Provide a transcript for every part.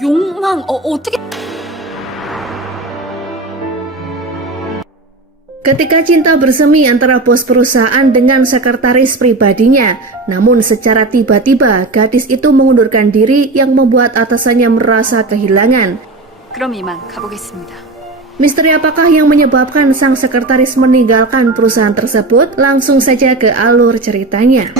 욕망 어떻게? Ketika cinta bersemi antara bos perusahaan dengan sekretaris pribadinya, namun secara tiba-tiba gadis itu mengundurkan diri yang membuat atasannya merasa kehilangan. 그럼 이만 가보겠습니다. Misteri apakah yang menyebabkan sang sekretaris meninggalkan perusahaan tersebut? Langsung saja ke alur ceritanya.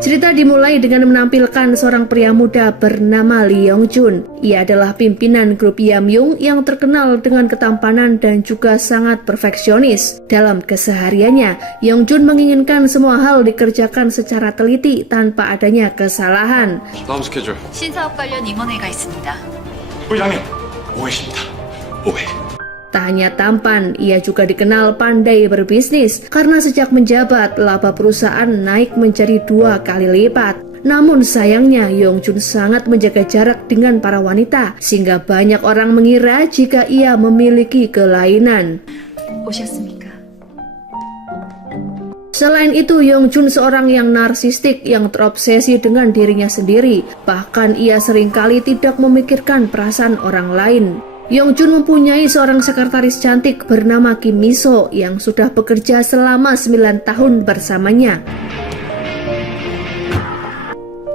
Cerita dimulai dengan menampilkan seorang pria muda bernama Lee Yong-jun. Ia adalah pimpinan grup Yamyoung yang terkenal dengan ketampanan dan juga sangat perfeksionis. Dalam kesehariannya, Yong-jun menginginkan semua hal dikerjakan secara teliti tanpa adanya kesalahan. 다음 스케줄. 신사업 관련 임원회가 있습니다. 부장님, 오해십니다. 오해. Tak hanya tampan, ia juga dikenal pandai berbisnis karena sejak menjabat, laba perusahaan naik menjadi 2 kali lipat. Namun sayangnya, Yong-jun sangat menjaga jarak dengan para wanita, sehingga banyak orang mengira jika ia memiliki kelainan. 오셨습니까? Selain itu, Yong-jun seorang yang narsistik yang terobsesi dengan dirinya sendiri. Bahkan ia seringkali tidak memikirkan perasaan orang lain. Yong-jun mempunyai seorang sekretaris cantik bernama Kim Mi-so yang sudah bekerja selama 9 tahun bersamanya.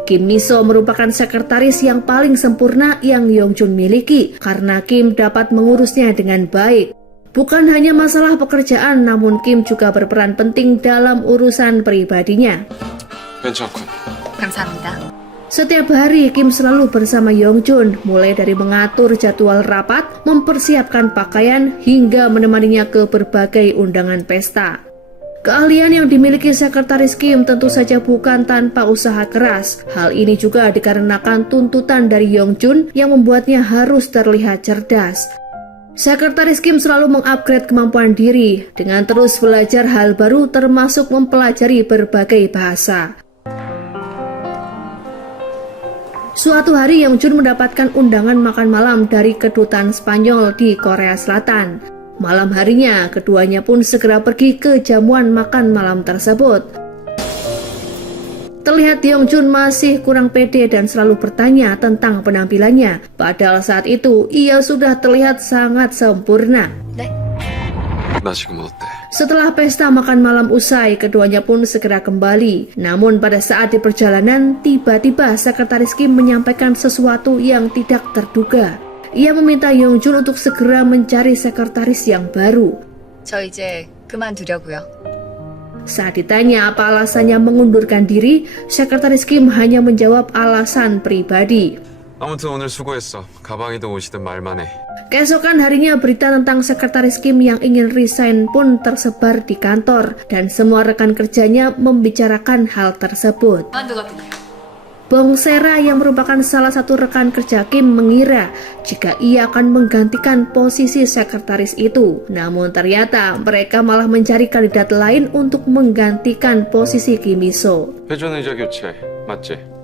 Kim Mi-so merupakan sekretaris yang paling sempurna yang Yong-jun miliki karena Kim dapat mengurusnya dengan baik. Bukan hanya masalah pekerjaan, namun Kim juga berperan penting dalam urusan pribadinya. 괜찮군. 감사합니다. Setiap hari Kim selalu bersama Yong-jun, mulai dari mengatur jadwal rapat, mempersiapkan pakaian, hingga menemaninya ke berbagai undangan pesta. Keahlian yang dimiliki sekretaris Kim tentu saja bukan tanpa usaha keras. Hal ini juga dikarenakan tuntutan dari Yong-jun yang membuatnya harus terlihat cerdas. Sekretaris Kim selalu mengupgrade kemampuan diri dengan terus belajar hal baru termasuk mempelajari berbagai bahasa. Suatu hari Yong-jun mendapatkan undangan makan malam dari kedutaan Spanyol di Korea Selatan. Malam harinya, keduanya pun segera pergi ke jamuan makan malam tersebut. Terlihat Yong-jun masih kurang pede dan selalu bertanya tentang penampilannya. Padahal saat itu, ia sudah terlihat sangat sempurna. 나 지금 어때? Setelah pesta makan malam usai, keduanya pun segera kembali. Namun pada saat di perjalanan, tiba-tiba sekretaris Kim menyampaikan sesuatu yang tidak terduga. Ia meminta Yong-jun untuk segera mencari sekretaris yang baru. 저 이제 그만두려고요. Saat ditanya apa alasannya mengundurkan diri, sekretaris Kim hanya menjawab alasan pribadi. 아무튼 오늘 수고했어. 가방이든 옷이든 말만 해. Keesokan harinya berita tentang sekretaris Kim yang ingin resign pun tersebar di kantor dan semua rekan kerjanya membicarakan hal tersebut. 그만두거든요. Bong Sera yang merupakan salah satu rekan kerja Kim mengira jika ia akan menggantikan posisi sekretaris itu. Namun ternyata mereka malah mencari kandidat lain untuk menggantikan posisi Kim Mi-so. 회전 의자 교체, 맞지?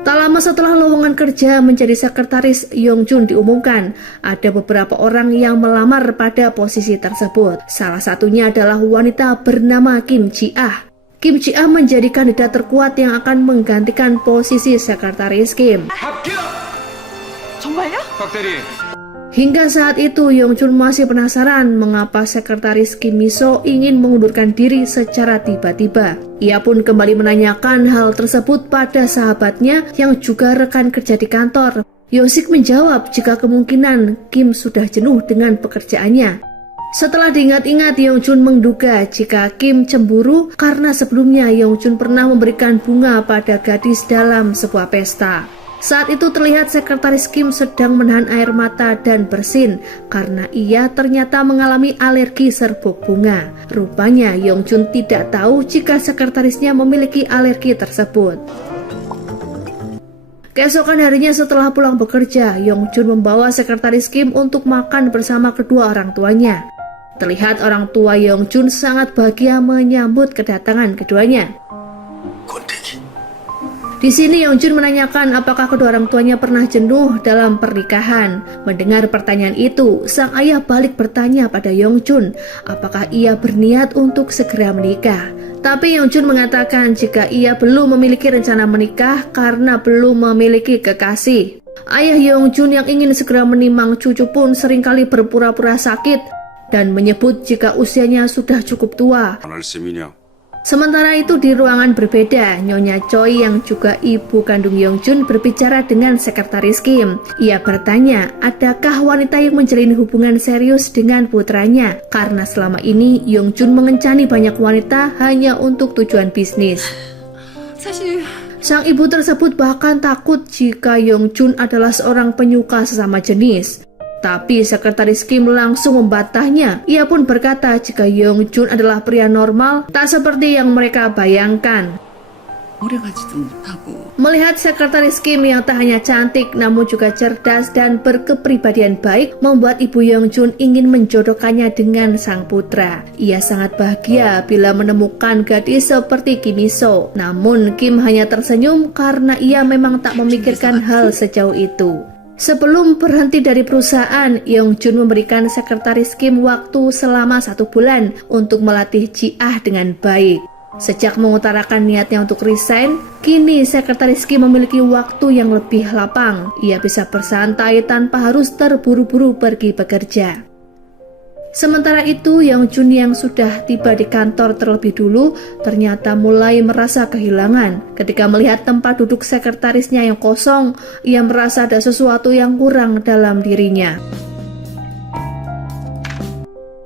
Tak lama setelah lowongan kerja menjadi sekretaris Yong-jun diumumkan, ada beberapa orang yang melamar pada posisi tersebut. Salah satunya adalah wanita bernama Kim Ji-ah. Kim Ji-ah menjadi kandidat terkuat yang akan menggantikan posisi sekretaris Kim. 정말요? 박 대리. Hingga saat itu, Yong-jun masih penasaran mengapa sekretaris Kim Mi-so ingin mengundurkan diri secara tiba-tiba. Ia pun kembali menanyakan hal tersebut pada sahabatnya yang juga rekan kerja di kantor. Yosik menjawab jika kemungkinan Kim sudah jenuh dengan pekerjaannya. Setelah diingat-ingat, Yong-jun menduga jika Kim cemburu karena sebelumnya Yong-jun pernah memberikan bunga pada gadis dalam sebuah pesta. Saat itu terlihat sekretaris Kim sedang menahan air mata dan bersin karena ia ternyata mengalami alergi serbuk bunga. Rupanya Yong-jun tidak tahu jika sekretarisnya memiliki alergi tersebut. Keesokan harinya setelah pulang bekerja, Yong-jun membawa sekretaris Kim untuk makan bersama kedua orang tuanya. Terlihat orang tua Yong-jun sangat bahagia menyambut kedatangan keduanya. Di sini Yongjun menanyakan apakah kedua orang tuanya pernah jenuh dalam pernikahan. Mendengar pertanyaan itu, sang ayah balik bertanya pada Yongjun apakah ia berniat untuk segera menikah. Tapi Yongjun mengatakan jika ia belum memiliki rencana menikah karena belum memiliki kekasih. Ayah Yongjun yang ingin segera menimang cucu pun seringkali berpura-pura sakit dan menyebut jika usianya sudah cukup tua. Sementara itu di ruangan berbeda, Nyonya Choi yang juga ibu kandung Yongjun berbicara dengan sekretaris Kim. Ia bertanya, adakah wanita yang menjalin hubungan serius dengan putranya? Karena selama ini Yongjun mengencani banyak wanita hanya untuk tujuan bisnis. Sang ibu tersebut bahkan takut jika Yongjun adalah seorang penyuka sesama jenis. Tapi sekretaris Kim langsung membantahnya. Ia pun berkata jika Yongjun adalah pria normal, tak seperti yang mereka bayangkan. Melihat sekretaris Kim yang tak hanya cantik namun juga cerdas dan berkepribadian baik, membuat ibu Yongjun ingin menjodohkannya dengan sang putra. Ia sangat bahagia bila menemukan gadis seperti Kim Miso. Namun Kim hanya tersenyum karena ia memang tak memikirkan hal sejauh itu. Sebelum berhenti dari perusahaan, Yongjun memberikan sekretaris Kim waktu selama 1 bulan untuk melatih Ji-ah dengan baik. Sejak mengutarakan niatnya untuk resign, kini sekretaris Kim memiliki waktu yang lebih lapang. Ia bisa bersantai tanpa harus terburu-buru pergi bekerja. Sementara itu, Yongjun yang sudah tiba di kantor terlebih dulu ternyata mulai merasa kehilangan. Ketika melihat tempat duduk sekretarisnya yang kosong, ia merasa ada sesuatu yang kurang dalam dirinya.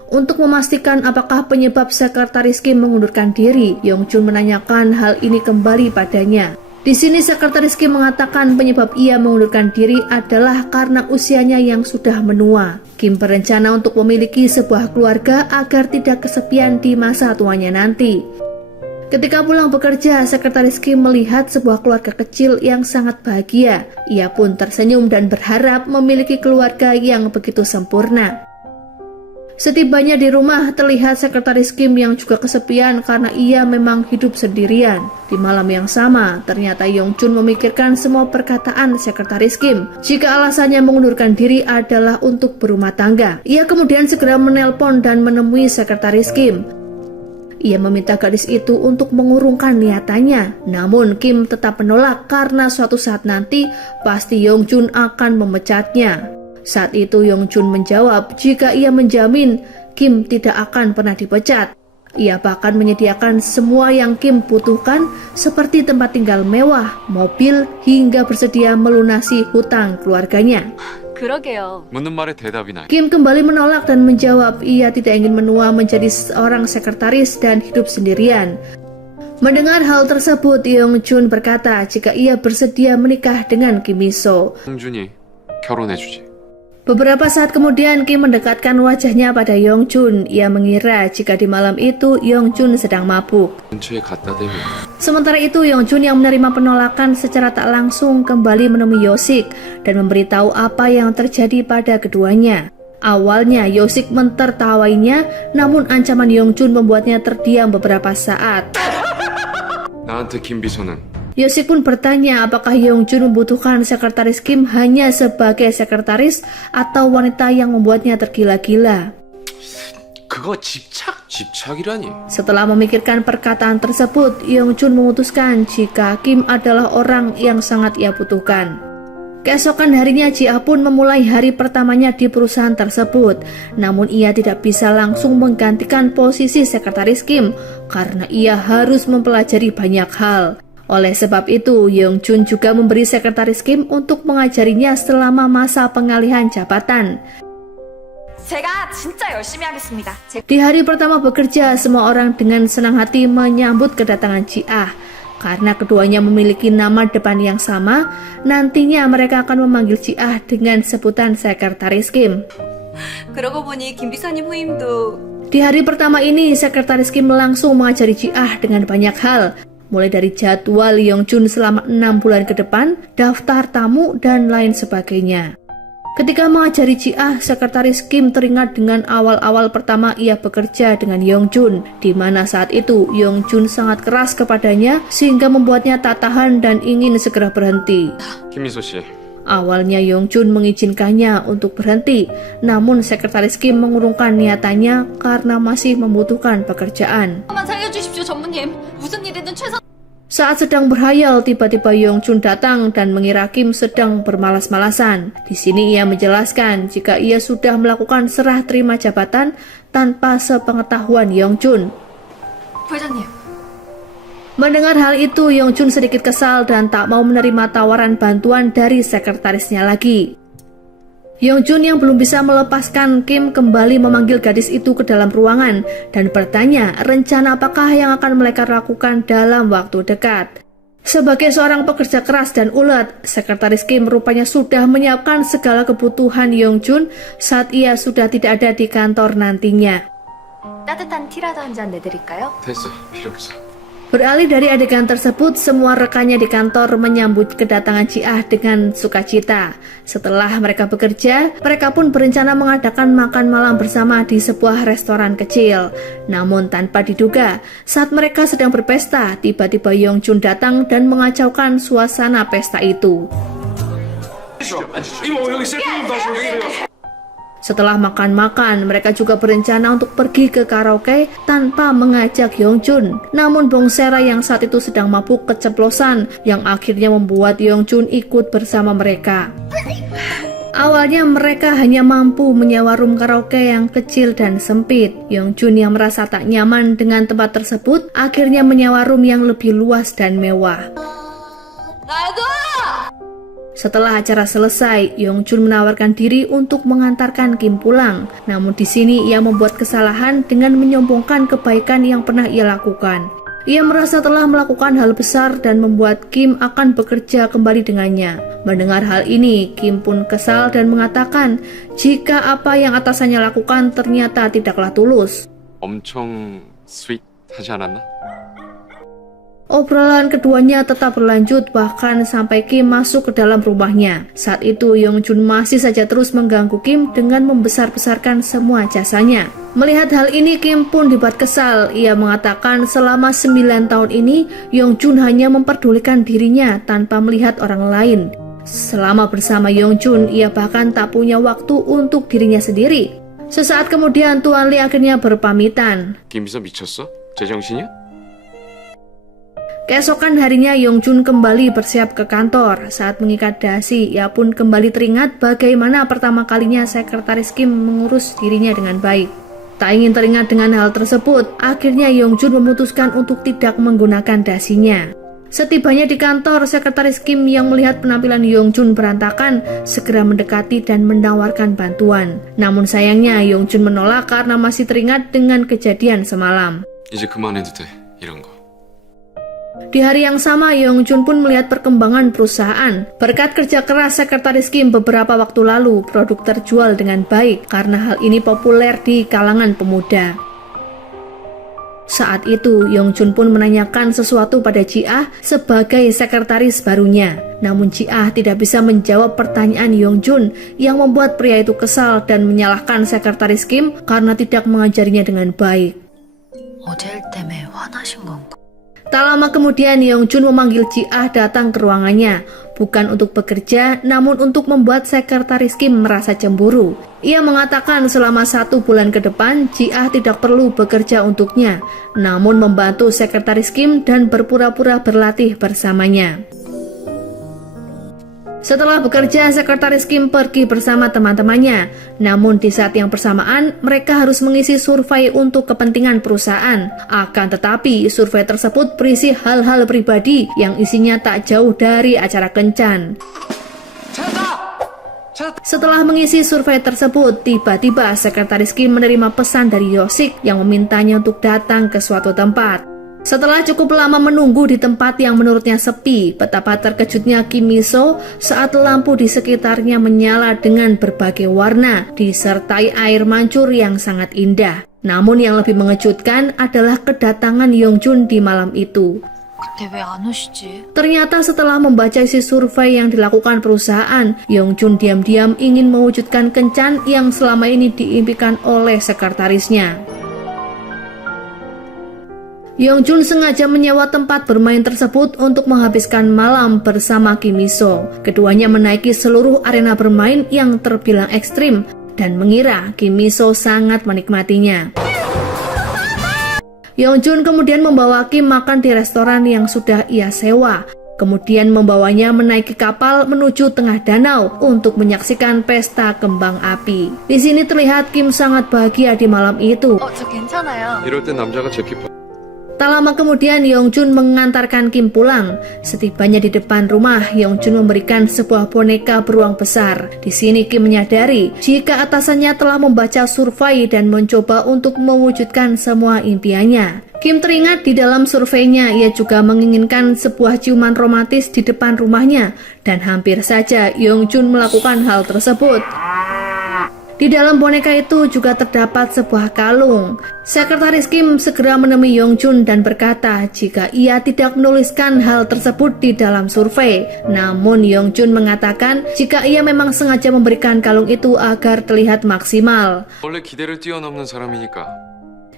Untuk memastikan apakah penyebab sekretaris Kim mengundurkan diri, Yongjun menanyakan hal ini kembali padanya. Di sini sekretaris Kim mengatakan penyebab ia mengundurkan diri adalah karena usianya yang sudah menua. Kim berencana untuk memiliki sebuah keluarga agar tidak kesepian di masa tuanya nanti. Ketika pulang bekerja, sekretaris Kim melihat sebuah keluarga kecil yang sangat bahagia. Ia pun tersenyum dan berharap memiliki keluarga yang begitu sempurna. Setibanya di rumah, terlihat sekretaris Kim yang juga kesepian karena ia memang hidup sendirian. Di malam yang sama, ternyata Yongjun memikirkan semua perkataan sekretaris Kim jika alasannya mengundurkan diri adalah untuk berumah tangga. Ia kemudian segera menelpon dan menemui sekretaris Kim. Ia meminta gadis itu untuk mengurungkan niatannya. Namun Kim tetap menolak karena suatu saat nanti pasti Yongjun akan memecatnya. Saat itu Yongjun menjawab jika ia menjamin Kim tidak akan pernah dipecat. Ia bahkan menyediakan semua yang Kim butuhkan seperti tempat tinggal mewah, mobil, hingga bersedia melunasi hutang keluarganya. 묻는 말에 대답이 나요. Kim kembali menolak dan menjawab ia tidak ingin menua menjadi seorang sekretaris dan hidup sendirian. Mendengar hal tersebut, Yongjun berkata jika ia bersedia menikah dengan Kim Miso. 형준이 결혼해주지. Beberapa saat kemudian Kim mendekatkan wajahnya pada Yongjun. Ia mengira jika di malam itu Yongjun sedang mabuk. 근처에 갖다 대면 Sementara itu Yongjun yang menerima penolakan secara tak langsung kembali menemui Yosik dan memberitahu apa yang terjadi pada keduanya. Awalnya Yosik mentertawainya, namun ancaman Yongjun membuatnya terdiam beberapa saat. 나한테 김비서는 Yosik pun bertanya apakah Yongjun membutuhkan sekretaris Kim hanya sebagai sekretaris atau wanita yang membuatnya tergila-gila. 그거 집착이라니. Setelah memikirkan perkataan tersebut, Yongjun memutuskan jika Kim adalah orang yang sangat ia butuhkan. Keesokan harinya Ji-ah pun memulai hari pertamanya di perusahaan tersebut. Namun ia tidak bisa langsung menggantikan posisi sekretaris Kim karena ia harus mempelajari banyak hal. Oleh sebab itu, Yongjun juga memberi sekretaris Kim untuk mengajarinya selama masa pengalihan jabatan. Di hari pertama bekerja, semua orang dengan senang hati menyambut kedatangan Ji-ah. Karena keduanya memiliki nama depan yang sama, nantinya mereka akan memanggil Ji-ah dengan sebutan sekretaris Kim. Di hari pertama ini, sekretaris Kim langsung mengajari Ji-ah dengan banyak hal. Mulai dari jadwal Yongjun selama 6 bulan ke depan, daftar tamu, dan lain sebagainya. Ketika mengajari Ji-ah, sekretaris Kim teringat dengan awal-awal pertama ia bekerja dengan Yong-jun, di mana saat itu Yong-jun sangat keras kepadanya sehingga membuatnya tak tahan dan ingin segera berhenti. 김미소 씨, Awalnya Yong-jun mengizinkannya untuk berhenti, namun sekretaris Kim mengurungkan niatannya karena masih membutuhkan pekerjaan. 살려주십시오, 전무님. 무슨 일이든 최선. Saat sedang berhayal, tiba-tiba Yong-jun datang dan mengira Kim sedang bermalas-malasan. Di sini ia menjelaskan jika ia sudah melakukan serah terima jabatan tanpa sepengetahuan Yong-jun. 부회장님, Mendengar hal itu, Yong-jun sedikit kesal dan tak mau menerima tawaran bantuan dari sekretarisnya lagi. Yong-jun yang belum bisa melepaskan Kim kembali memanggil gadis itu ke dalam ruangan dan bertanya rencana apakah yang akan mereka lakukan dalam waktu dekat. Sebagai seorang pekerja keras dan ulet, sekretaris Kim rupanya sudah menyiapkan segala kebutuhan Yong-jun saat ia sudah tidak ada di kantor nantinya. 따뜻한 티라도 한 잔 내드릴까요? 됐어. 필요 없어. Beralih dari adegan tersebut, semua rekannya di kantor menyambut kedatangan Ji-ah dengan sukacita. Setelah mereka bekerja, mereka pun berencana mengadakan makan malam bersama di sebuah restoran kecil. Namun tanpa diduga, saat mereka sedang berpesta, tiba-tiba Yong-jun datang dan mengacaukan suasana pesta itu. Setelah makan-makan, mereka juga berencana untuk pergi ke karaoke tanpa mengajak Yong-jun. Namun Bongsera yang saat itu sedang mabuk keceplosan yang akhirnya membuat Yong-jun ikut bersama mereka. Awalnya mereka hanya mampu menyewa room karaoke yang kecil dan sempit. Yong-jun yang merasa tak nyaman dengan tempat tersebut akhirnya menyewa room yang lebih luas dan mewah. Setelah acara selesai, Yong-jun menawarkan diri untuk mengantarkan Kim pulang. Namun di sini ia membuat kesalahan dengan menyombongkan kebaikan yang pernah ia lakukan. Ia merasa telah melakukan hal besar dan membuat Kim akan bekerja kembali dengannya. Mendengar hal ini, Kim pun kesal dan mengatakan jika apa yang atasannya lakukan ternyata tidaklah tulus. 엄청 스윗하지 않았나? Obrolan keduanya tetap berlanjut bahkan sampai Kim masuk ke dalam rumahnya. Saat itu Yong-jun masih saja terus mengganggu Kim dengan membesar-besarkan semua jasanya. Melihat hal ini, Kim pun dibuat kesal. Ia mengatakan selama 9 tahun ini Yong-jun hanya memperdulikan dirinya tanpa melihat orang lain. Selama bersama Yong-jun, ia bahkan tak punya waktu untuk dirinya sendiri. Sesaat kemudian Tuan Lee akhirnya berpamitan. 김미소 미쳤어? 제정신이야? Keesokan harinya Yong-jun kembali bersiap ke kantor. Saat mengikat dasi, ia pun kembali teringat bagaimana pertama kalinya sekretaris Kim mengurus dirinya dengan baik. Tak ingin teringat dengan hal tersebut, akhirnya Yong-jun memutuskan untuk tidak menggunakan dasinya. Setibanya di kantor, sekretaris Kim yang melihat penampilan Yong-jun berantakan segera mendekati dan menawarkan bantuan. Namun sayangnya Yong-jun menolak karena masih teringat dengan kejadian semalam. 이제 그만해도 돼. 이런 거. Di hari yang sama, Yong-jun pun melihat perkembangan perusahaan. Berkat kerja keras sekretaris Kim beberapa waktu lalu, produk terjual dengan baik karena hal ini populer di kalangan pemuda. Saat itu, Yong-jun pun menanyakan sesuatu pada Ji-ah sebagai sekretaris barunya. Namun Ji-ah tidak bisa menjawab pertanyaan Yong-jun yang membuat pria itu kesal dan menyalahkan sekretaris Kim karena tidak mengajarinya dengan baik. 어제 일 때문에 화나신 건가? Tak lama kemudian Yong-jun memanggil Ji-ah datang ke ruangannya, bukan untuk bekerja, namun untuk membuat sekretaris Kim merasa cemburu. Ia mengatakan selama 1 bulan ke depan, Ji-ah tidak perlu bekerja untuknya, namun membantu sekretaris Kim dan berpura-pura berlatih bersamanya. Setelah bekerja, sekretaris Kim pergi bersama teman-temannya. Namun di saat yang bersamaan, mereka harus mengisi survei untuk kepentingan perusahaan. Akan tetapi, survei tersebut berisi hal-hal pribadi yang isinya tak jauh dari acara kencan. Setelah mengisi survei tersebut, tiba-tiba sekretaris Kim menerima pesan dari Yosik yang memintanya untuk datang ke suatu tempat. Setelah cukup lama menunggu di tempat yang menurutnya sepi, betapa terkejutnya Kim Mi-so saat lampu di sekitarnya menyala dengan berbagai warna, disertai air mancur yang sangat indah. Namun yang lebih mengejutkan adalah kedatangan Yong-jun di malam itu. 근데 왜 안 오시지? Ternyata setelah membaca isi survei yang dilakukan perusahaan, Yongjun diam-diam ingin mewujudkan kencan yang selama ini diimpikan oleh sekretarisnya. Yongjun sengaja menyewa tempat bermain tersebut untuk menghabiskan malam bersama Kim Mi-so. Keduanya menaiki seluruh arena bermain yang terbilang ekstrim dan mengira Kim Mi-so sangat menikmatinya. Yongjun kemudian membawa Kim makan di restoran yang sudah ia sewa. Kemudian membawanya menaiki kapal menuju tengah danau untuk menyaksikan pesta kembang api. Di sini terlihat Kim sangat bahagia di malam itu. 저 괜찮아요. 이럴 땐 남자가 제키퍼. Tak lama kemudian Yongjun mengantarkan Kim pulang. Setibanya di depan rumah, Yongjun memberikan sebuah boneka beruang besar. Di sini Kim menyadari jika atasannya telah membaca survei dan mencoba untuk mewujudkan semua impiannya. Kim teringat di dalam surveinya ia juga menginginkan sebuah ciuman romantis di depan rumahnya dan hampir saja Yongjun melakukan hal tersebut. Di dalam boneka itu juga terdapat sebuah kalung. Sekretaris Kim segera menemui Yongjun dan berkata jika ia tidak menuliskan hal tersebut di dalam survei. Namun Yongjun mengatakan jika ia memang sengaja memberikan kalung itu agar terlihat maksimal. 원래 기대를 뛰어넘는 사람이니까.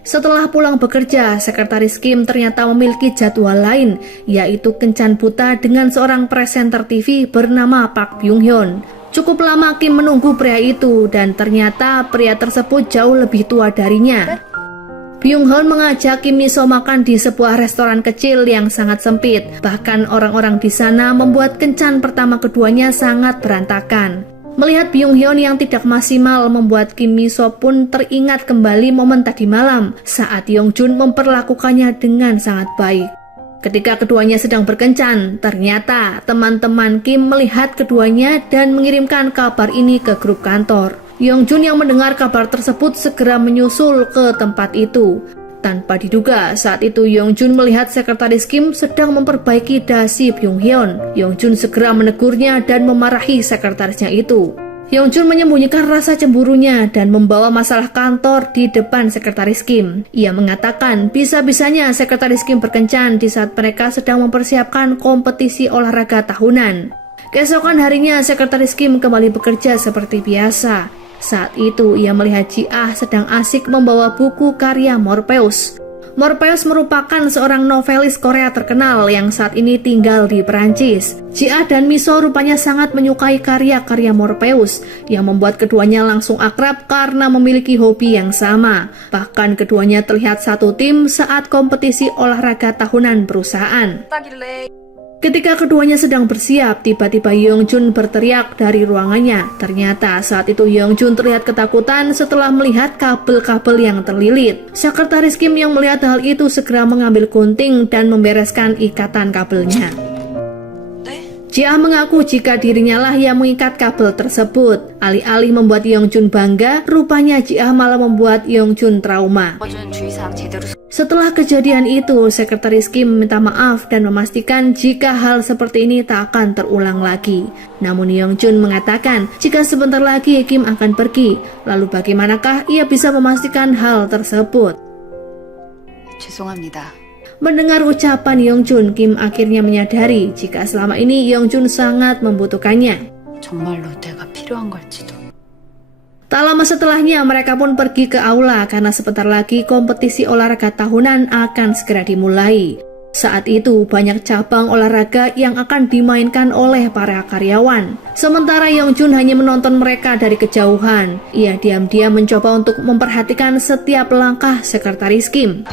Setelah pulang bekerja, sekretaris Kim ternyata memiliki jadwal lain, yaitu kencan buta dengan seorang presenter TV bernama Park Byung-hyun. Cukup lama Kim menunggu pria itu dan ternyata pria tersebut jauh lebih tua darinya. Byung-hyun mengajak Kim Mi-so makan di sebuah restoran kecil yang sangat sempit. Bahkan orang-orang di sana membuat kencan pertama keduanya sangat berantakan. Melihat Byung-hyun yang tidak maksimal membuat Kim Mi-so pun teringat kembali momen tadi malam saat Yongjun memperlakukannya dengan sangat baik. Ketika keduanya sedang berkencan, ternyata teman-teman Kim melihat keduanya dan mengirimkan kabar ini ke grup kantor. Yongjun yang mendengar kabar tersebut segera menyusul ke tempat itu. Tanpa diduga, saat itu Yongjun melihat sekretaris Kim sedang memperbaiki dasi Byung-hyun. Yongjun segera menegurnya dan memarahi sekretarisnya itu. Yongjun menyembunyikan rasa cemburunya dan membawa masalah kantor di depan sekretaris Kim. Ia mengatakan bisa-bisanya sekretaris Kim berkencan di saat mereka sedang mempersiapkan kompetisi olahraga tahunan. Keesokan harinya sekretaris Kim kembali bekerja seperti biasa. Saat itu ia melihat Ji-ah sedang asik membawa buku karya Morpheus. Morpheus merupakan seorang novelis Korea terkenal yang saat ini tinggal di Perancis. Ji-ah dan Mi-so rupanya sangat menyukai karya-karya Morpheus yang membuat keduanya langsung akrab karena memiliki hobi yang sama. Bahkan keduanya terlihat satu tim saat kompetisi olahraga tahunan perusahaan. Ketika keduanya sedang bersiap, tiba-tiba Yongjun berteriak dari ruangannya. Ternyata saat itu Yongjun terlihat ketakutan setelah melihat kabel-kabel yang terlilit. Sekretaris Kim yang melihat hal itu segera mengambil gunting dan membereskan ikatan kabelnya. Ji-ah mengaku jika dirinya lah yang mengikat kabel tersebut. Alih-alih membuat Yongjun bangga, rupanya Ji-ah malah membuat Yongjun trauma. Setelah kejadian itu, sekretaris Kim meminta maaf dan memastikan jika hal seperti ini tak akan terulang lagi. Namun Yongjun mengatakan jika sebentar lagi Kim akan pergi, lalu bagaimanakah ia bisa memastikan hal tersebut? 죄송합니다. Mendengar ucapan Yongjun, Kim akhirnya menyadari jika selama ini Yongjun sangat membutuhkannya. 정말로 내가 필요한 걸지도. Tak lama setelahnya mereka pun pergi ke aula karena sebentar lagi kompetisi olahraga tahunan akan segera dimulai. Saat itu banyak cabang olahraga yang akan dimainkan oleh para karyawan. Sementara Yongjun hanya menonton mereka dari kejauhan. Ia diam-diam mencoba untuk memperhatikan setiap langkah sekretaris Kim.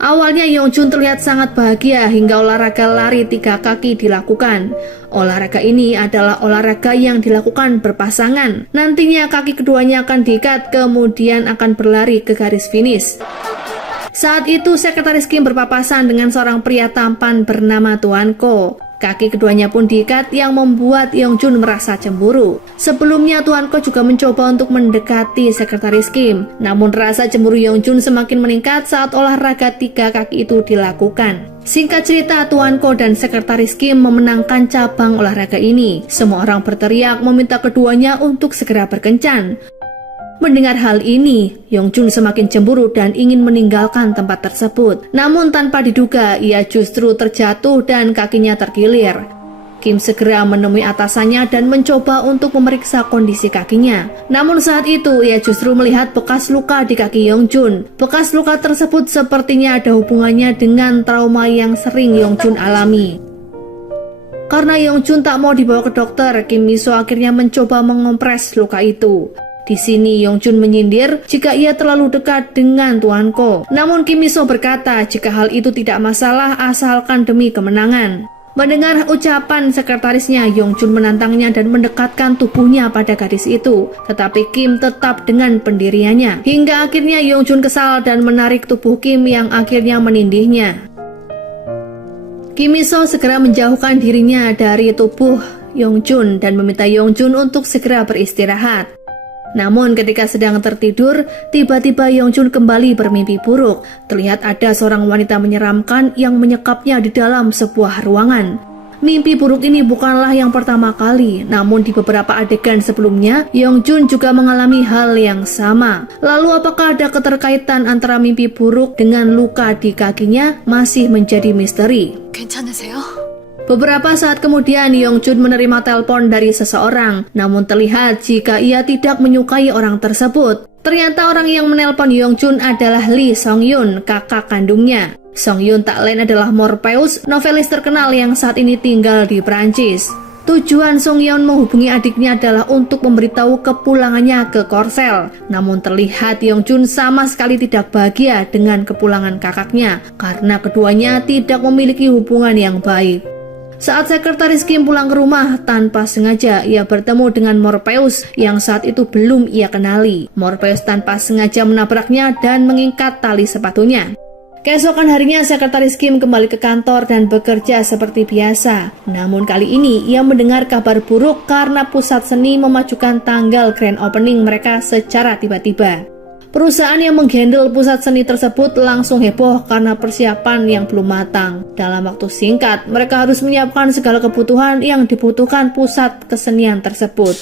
Awalnya Yongjun terlihat sangat bahagia hingga olahraga lari 3 kaki dilakukan. Olahraga ini adalah olahraga yang dilakukan berpasangan. Nantinya kaki keduanya akan diikat kemudian akan berlari ke garis finish. Saat itu sekretaris Kim berpapasan dengan seorang pria tampan bernama Tuan Ko. Kaki keduanya pun diikat yang membuat Yongjun merasa cemburu. Sebelumnya Tuan Ko juga mencoba untuk mendekati sekretaris Kim. Namun rasa cemburu Yongjun semakin meningkat saat olahraga 3 kaki itu dilakukan. Singkat cerita, Tuan Ko dan sekretaris Kim memenangkan cabang olahraga ini. Semua orang berteriak meminta keduanya untuk segera berkencan. Mendengar hal ini, Yongjun semakin cemburu dan ingin meninggalkan tempat tersebut. Namun tanpa diduga, ia justru terjatuh dan kakinya terkilir. Kim segera menemui atasannya dan mencoba untuk memeriksa kondisi kakinya. Namun saat itu, ia justru melihat bekas luka di kaki Yongjun. Bekas luka tersebut sepertinya ada hubungannya dengan trauma yang sering Yongjun alami. Karena Yongjun tak mau dibawa ke dokter, Kim Miso akhirnya mencoba mengompres luka itu. Di sini Yongjun menyindir jika ia terlalu dekat dengan Tuan Ko. Namun Kim Miso berkata jika hal itu tidak masalah asalkan demi kemenangan. Mendengar ucapan sekretarisnya, Yongjun menantangnya dan mendekatkan tubuhnya pada gadis itu. Tetapi Kim tetap dengan pendiriannya. Hingga akhirnya Yongjun kesal dan menarik tubuh Kim yang akhirnya menindihnya. Kim Miso segera menjauhkan dirinya dari tubuh Yongjun dan meminta Yongjun untuk segera beristirahat. Namun ketika sedang tertidur, tiba-tiba Yongjun kembali bermimpi buruk. Terlihat ada seorang wanita menyeramkan yang menyekapnya di dalam sebuah ruangan. Mimpi buruk ini bukanlah yang pertama kali, namun di beberapa adegan sebelumnya, Yongjun juga mengalami hal yang sama. Lalu apakah ada keterkaitan antara mimpi buruk dengan luka di kakinya masih menjadi misteri. 괜찮으세요? Beberapa saat kemudian Yongjun menerima telepon dari seseorang, namun terlihat jika ia tidak menyukai orang tersebut. Ternyata orang yang menelpon Yongjun adalah Lee Songyun, kakak kandungnya. Songyun tak lain adalah Morpheus, novelis terkenal yang saat ini tinggal di Prancis. Tujuan Songyun menghubungi adiknya adalah untuk memberitahu kepulangannya ke Korsel. Namun terlihat Yongjun sama sekali tidak bahagia dengan kepulangan kakaknya, karena keduanya tidak memiliki hubungan yang baik. Saat sekretaris Kim pulang ke rumah, tanpa sengaja ia bertemu dengan Morpheus yang saat itu belum ia kenali. Morpheus tanpa sengaja menabraknya dan mengikat tali sepatunya. Keesokan harinya sekretaris Kim kembali ke kantor dan bekerja seperti biasa. Namun kali ini ia mendengar kabar buruk karena pusat seni memajukan tanggal grand opening mereka secara tiba-tiba. Perusahaan yang menghandle pusat seni tersebut langsung heboh karena persiapan yang belum matang. Dalam waktu singkat, mereka harus menyiapkan segala kebutuhan yang dibutuhkan pusat kesenian tersebut.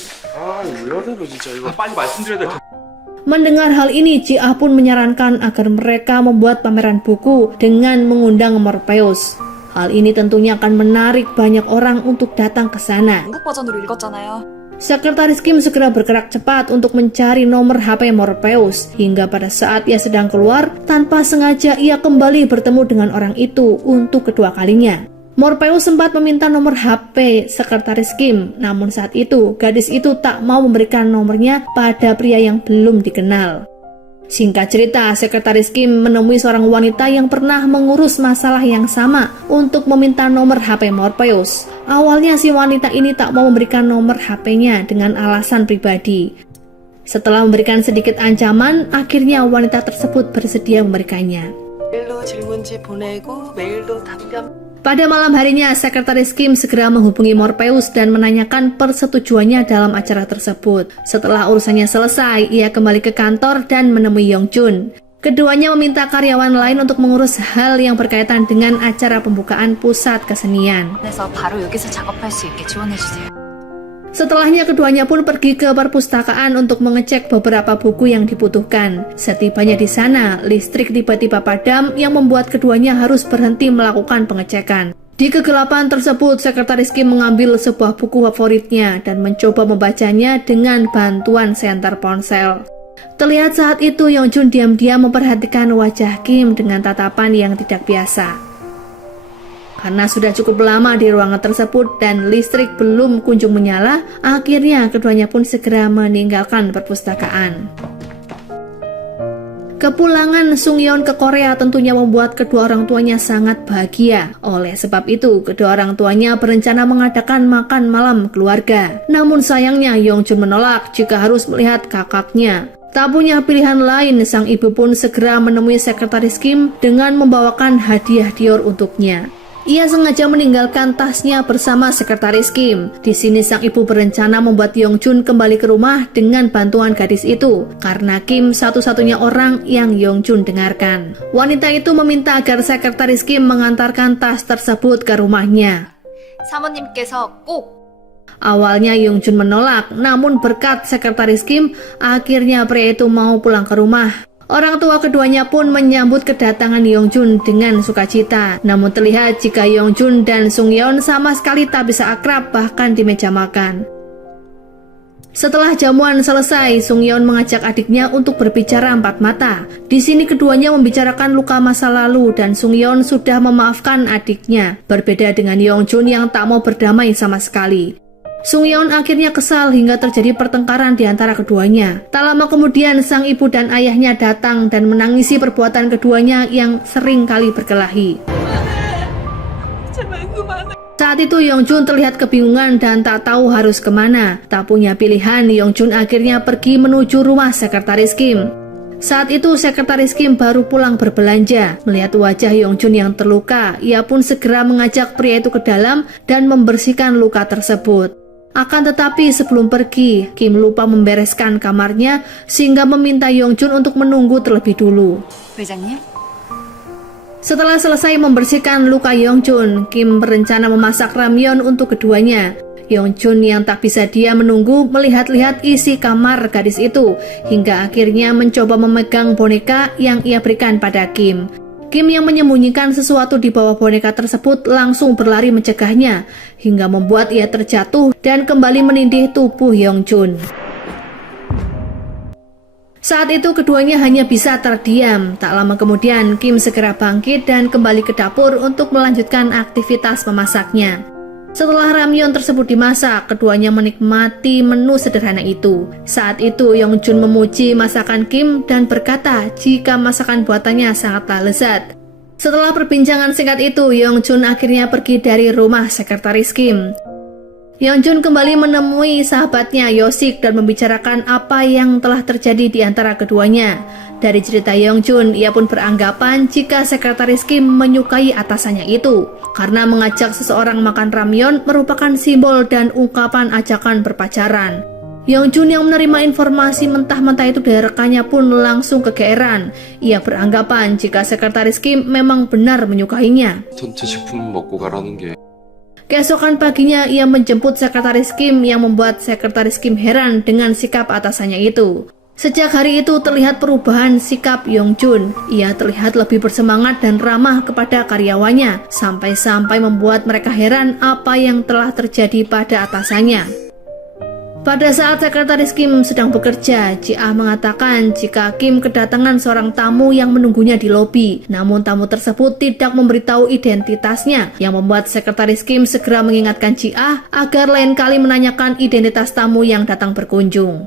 Mendengar hal ini, Ji Ah pun menyarankan agar mereka membuat pameran buku dengan mengundang Morpheus. Hal ini tentunya akan menarik banyak orang untuk datang ke sana. 한국 버전으로 읽었잖아요. Sekretaris Kim segera bergerak cepat untuk mencari nomor HP Morpheus. Hingga pada saat ia sedang keluar, tanpa sengaja ia kembali bertemu dengan orang itu untuk kedua kalinya. Morpheus sempat meminta nomor HP sekretaris Kim, namun saat itu gadis itu tak mau memberikan nomornya pada pria yang belum dikenal. Singkat cerita, sekretaris Kim menemui seorang wanita yang pernah mengurus masalah yang sama untuk meminta nomor HP Morpheus. Awalnya si wanita ini tak mau memberikan nomor HP-nya dengan alasan pribadi. Setelah memberikan sedikit ancaman, akhirnya wanita tersebut bersedia memberikannya. Pada malam harinya, sekretaris Kim segera menghubungi Morpheus dan menanyakan persetujuannya dalam acara tersebut. Setelah urusannya selesai, ia kembali ke kantor dan menemui Yongjun. Keduanya meminta karyawan lain untuk mengurus hal yang berkaitan dengan acara pembukaan pusat kesenian. 그래서 바로 여기서 작업할 수 있게 지원해주세요. Setelahnya keduanya pun pergi ke perpustakaan untuk mengecek beberapa buku yang dibutuhkan. Setibanya di sana, listrik tiba-tiba padam yang membuat keduanya harus berhenti melakukan pengecekan. Di kegelapan tersebut, sekretaris Kim mengambil sebuah buku favoritnya dan mencoba membacanya dengan bantuan senter ponsel. Terlihat saat itu Yongjun diam-diam memperhatikan wajah Kim dengan tatapan yang tidak biasa. Karena sudah cukup lama di ruangan tersebut dan listrik belum kunjung menyala, akhirnya keduanya pun segera meninggalkan perpustakaan. Kepulangan Sungyeon ke Korea tentunya membuat kedua orang tuanya sangat bahagia. Oleh sebab itu, kedua orang tuanya berencana mengadakan makan malam keluarga. Namun sayangnya Yongjun menolak jika harus melihat kakaknya. Tak punya pilihan lain, sang ibu pun segera menemui sekretaris Kim dengan membawakan hadiah Dior untuknya. Ia sengaja meninggalkan tasnya bersama sekretaris Kim. Di sini sang ibu berencana membuat Yongjun kembali ke rumah dengan bantuan gadis itu, karena Kim satu-satunya orang yang Yongjun dengarkan. Wanita itu meminta agar sekretaris Kim mengantarkan tas tersebut ke rumahnya. 사모님께서 꼭 Awalnya Yongjun menolak, namun berkat sekretaris Kim, akhirnya pria itu mau pulang ke rumah. Orang tua keduanya pun menyambut kedatangan Yongjun dengan sukacita. Namun terlihat jika Yongjun dan Sungyeon sama sekali tak bisa akrab bahkan di meja makan. Setelah jamuan selesai, Sungyeon mengajak adiknya untuk berbicara empat mata. Di sini keduanya membicarakan luka masa lalu dan Sungyeon sudah memaafkan adiknya. Berbeda dengan Yongjun yang tak mau berdamai sama sekali. Sungyeon akhirnya kesal hingga terjadi pertengkaran di antara keduanya. Tak lama kemudian sang ibu dan ayahnya datang dan menangisi perbuatan keduanya yang sering kali berkelahi. Saat itu Yongjun terlihat kebingungan dan tak tahu harus kemana. Tak punya pilihan, Yongjun akhirnya pergi menuju rumah sekretaris Kim. Saat itu sekretaris Kim baru pulang berbelanja. Melihat wajah Yongjun yang terluka, ia pun segera mengajak pria itu ke dalam dan membersihkan luka tersebut. Akan tetapi sebelum pergi, Kim lupa membereskan kamarnya sehingga meminta Yongjun untuk menunggu terlebih dulu. 회장님? Setelah selesai membersihkan luka Yongjun, Kim berencana memasak ramyeon untuk keduanya. Yongjun yang tak bisa diam menunggu melihat-lihat isi kamar gadis itu, hingga akhirnya mencoba memegang boneka yang ia berikan pada Kim. Kim yang menyembunyikan sesuatu di bawah boneka tersebut langsung berlari mencegahnya, hingga membuat ia terjatuh dan kembali menindih tubuh Yongjun. Saat itu keduanya hanya bisa terdiam. Tak lama kemudian Kim segera bangkit dan kembali ke dapur untuk melanjutkan aktivitas memasaknya. Setelah ramyeon tersebut dimasak, keduanya menikmati menu sederhana itu. Saat itu Yongjun memuji masakan Kim dan berkata jika masakan buatannya sangatlah lezat. Setelah perbincangan singkat itu, Yongjun akhirnya pergi dari rumah sekretaris Kim. Yongjun kembali menemui sahabatnya Yosik dan membicarakan apa yang telah terjadi di antara keduanya. Dari cerita Yongjun, ia pun beranggapan jika sekretaris Kim menyukai atasannya itu, karena mengajak seseorang makan ramyeon merupakan simbol dan ungkapan ajakan berpacaran. Yongjun yang menerima informasi mentah-mentah itu dari rekannya pun langsung kegeeran. Ia beranggapan jika sekretaris Kim memang benar menyukainya. 전체 식품 먹고 가라는 게 Keesokan paginya ia menjemput sekretaris Kim yang membuat sekretaris Kim heran dengan sikap atasannya itu. Sejak hari itu terlihat perubahan sikap Yongjun. Ia terlihat lebih bersemangat dan ramah kepada karyawannya, sampai-sampai membuat mereka heran apa yang telah terjadi pada atasannya. Pada saat sekretaris Kim sedang bekerja, Ji-ah mengatakan jika Kim kedatangan seorang tamu yang menunggunya di lobi. Namun tamu tersebut tidak memberitahu identitasnya, yang membuat sekretaris Kim segera mengingatkan Ji-ah agar lain kali menanyakan identitas tamu yang datang berkunjung.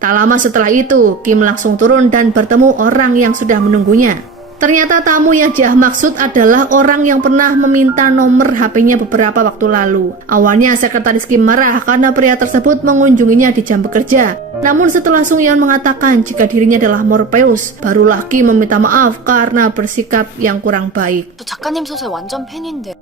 Tak lama setelah itu, Kim langsung turun dan bertemu orang yang sudah menunggunya. Ternyata tamu yang Ji-ah maksud adalah orang yang pernah meminta nomor HP-nya beberapa waktu lalu. Awalnya sekretaris Kim marah karena pria tersebut mengunjunginya di jam bekerja. Namun setelah Sungyeon mengatakan jika dirinya adalah Morpheus, barulah Kim meminta maaf karena bersikap yang kurang baik. 저 작가님 소설 완전 팬인데.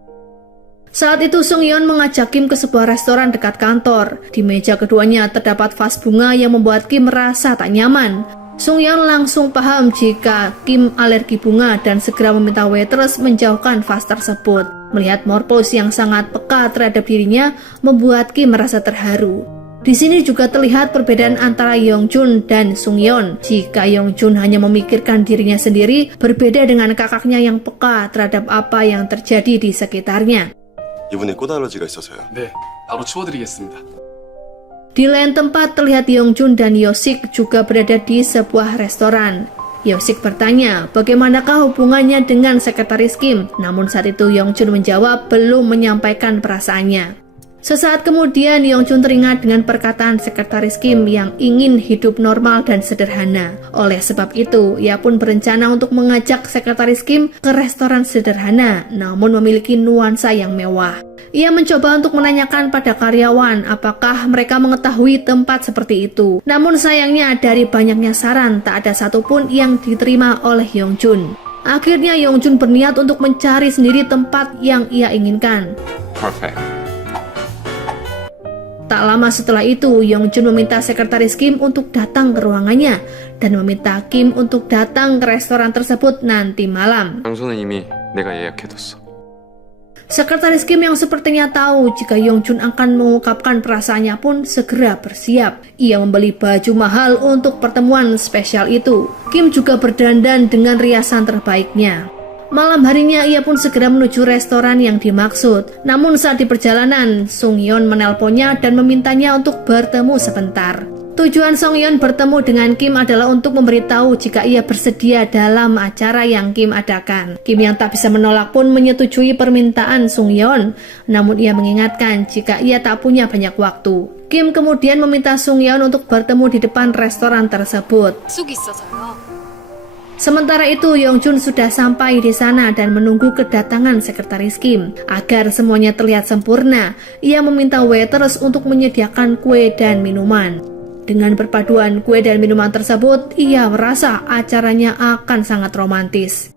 Saat itu Sungyeon mengajak Kim ke sebuah restoran dekat kantor. Di meja keduanya terdapat vas bunga yang membuat Kim merasa tak nyaman. Sungyeon langsung paham jika Kim alergi bunga dan segera meminta waitress menjauhkan vas tersebut. Melihat Morpheus yang sangat peka terhadap dirinya membuat Kim merasa terharu. Di sini juga terlihat perbedaan antara Yongjun dan Sungyeon. Jika Yongjun hanya memikirkan dirinya sendiri, berbeda dengan kakaknya yang peka terhadap apa yang terjadi di sekitarnya. 이분에 꽃 알러지가 있어서요. 네, 바로 치워드리겠습니다. Di lain tempat terlihat Yongjun dan Yosik juga berada di sebuah restoran. Yosik bertanya bagaimanakah hubungannya dengan sekretaris Kim, namun saat itu Yongjun menjawab belum menyampaikan perasaannya. Sesaat kemudian Yongjun teringat dengan perkataan sekretaris Kim yang ingin hidup normal dan sederhana. Oleh sebab itu, ia pun berencana untuk mengajak sekretaris Kim ke restoran sederhana, namun memiliki nuansa yang mewah. Ia mencoba untuk menanyakan pada karyawan apakah mereka mengetahui tempat seperti itu. Namun sayangnya dari banyaknya saran, tak ada satupun yang diterima oleh Yongjun. Akhirnya Yongjun berniat untuk mencari sendiri tempat yang ia inginkan. Perfect. Tak lama setelah itu, Yongjun meminta sekretaris Kim untuk datang ke ruangannya dan meminta Kim untuk datang ke restoran tersebut nanti malam. 장소는 이미 내가 예약해뒀어. Sekretaris Kim yang sepertinya tahu jika Yongjun akan mengungkapkan perasaannya pun segera bersiap. Ia membeli baju mahal untuk pertemuan spesial itu. Kim juga berdandan dengan riasan terbaiknya. Malam harinya ia pun segera menuju restoran yang dimaksud. Namun saat di perjalanan, Sung-yeon menelponnya dan memintanya untuk bertemu sebentar. Tujuan Sung-yeon bertemu dengan Kim adalah untuk memberitahu jika ia bersedia dalam acara yang Kim adakan. Kim yang tak bisa menolak pun menyetujui permintaan Sung-yeon, namun ia mengingatkan jika ia tak punya banyak waktu. Kim kemudian meminta Sung-yeon untuk bertemu di depan restoran tersebut. 쑥 있어서요. Sementara itu, Yongjun sudah sampai di sana dan menunggu kedatangan sekretaris Kim. Agar semuanya terlihat sempurna, ia meminta waiters untuk menyediakan kue dan minuman. Dengan perpaduan kue dan minuman tersebut, ia merasa acaranya akan sangat romantis.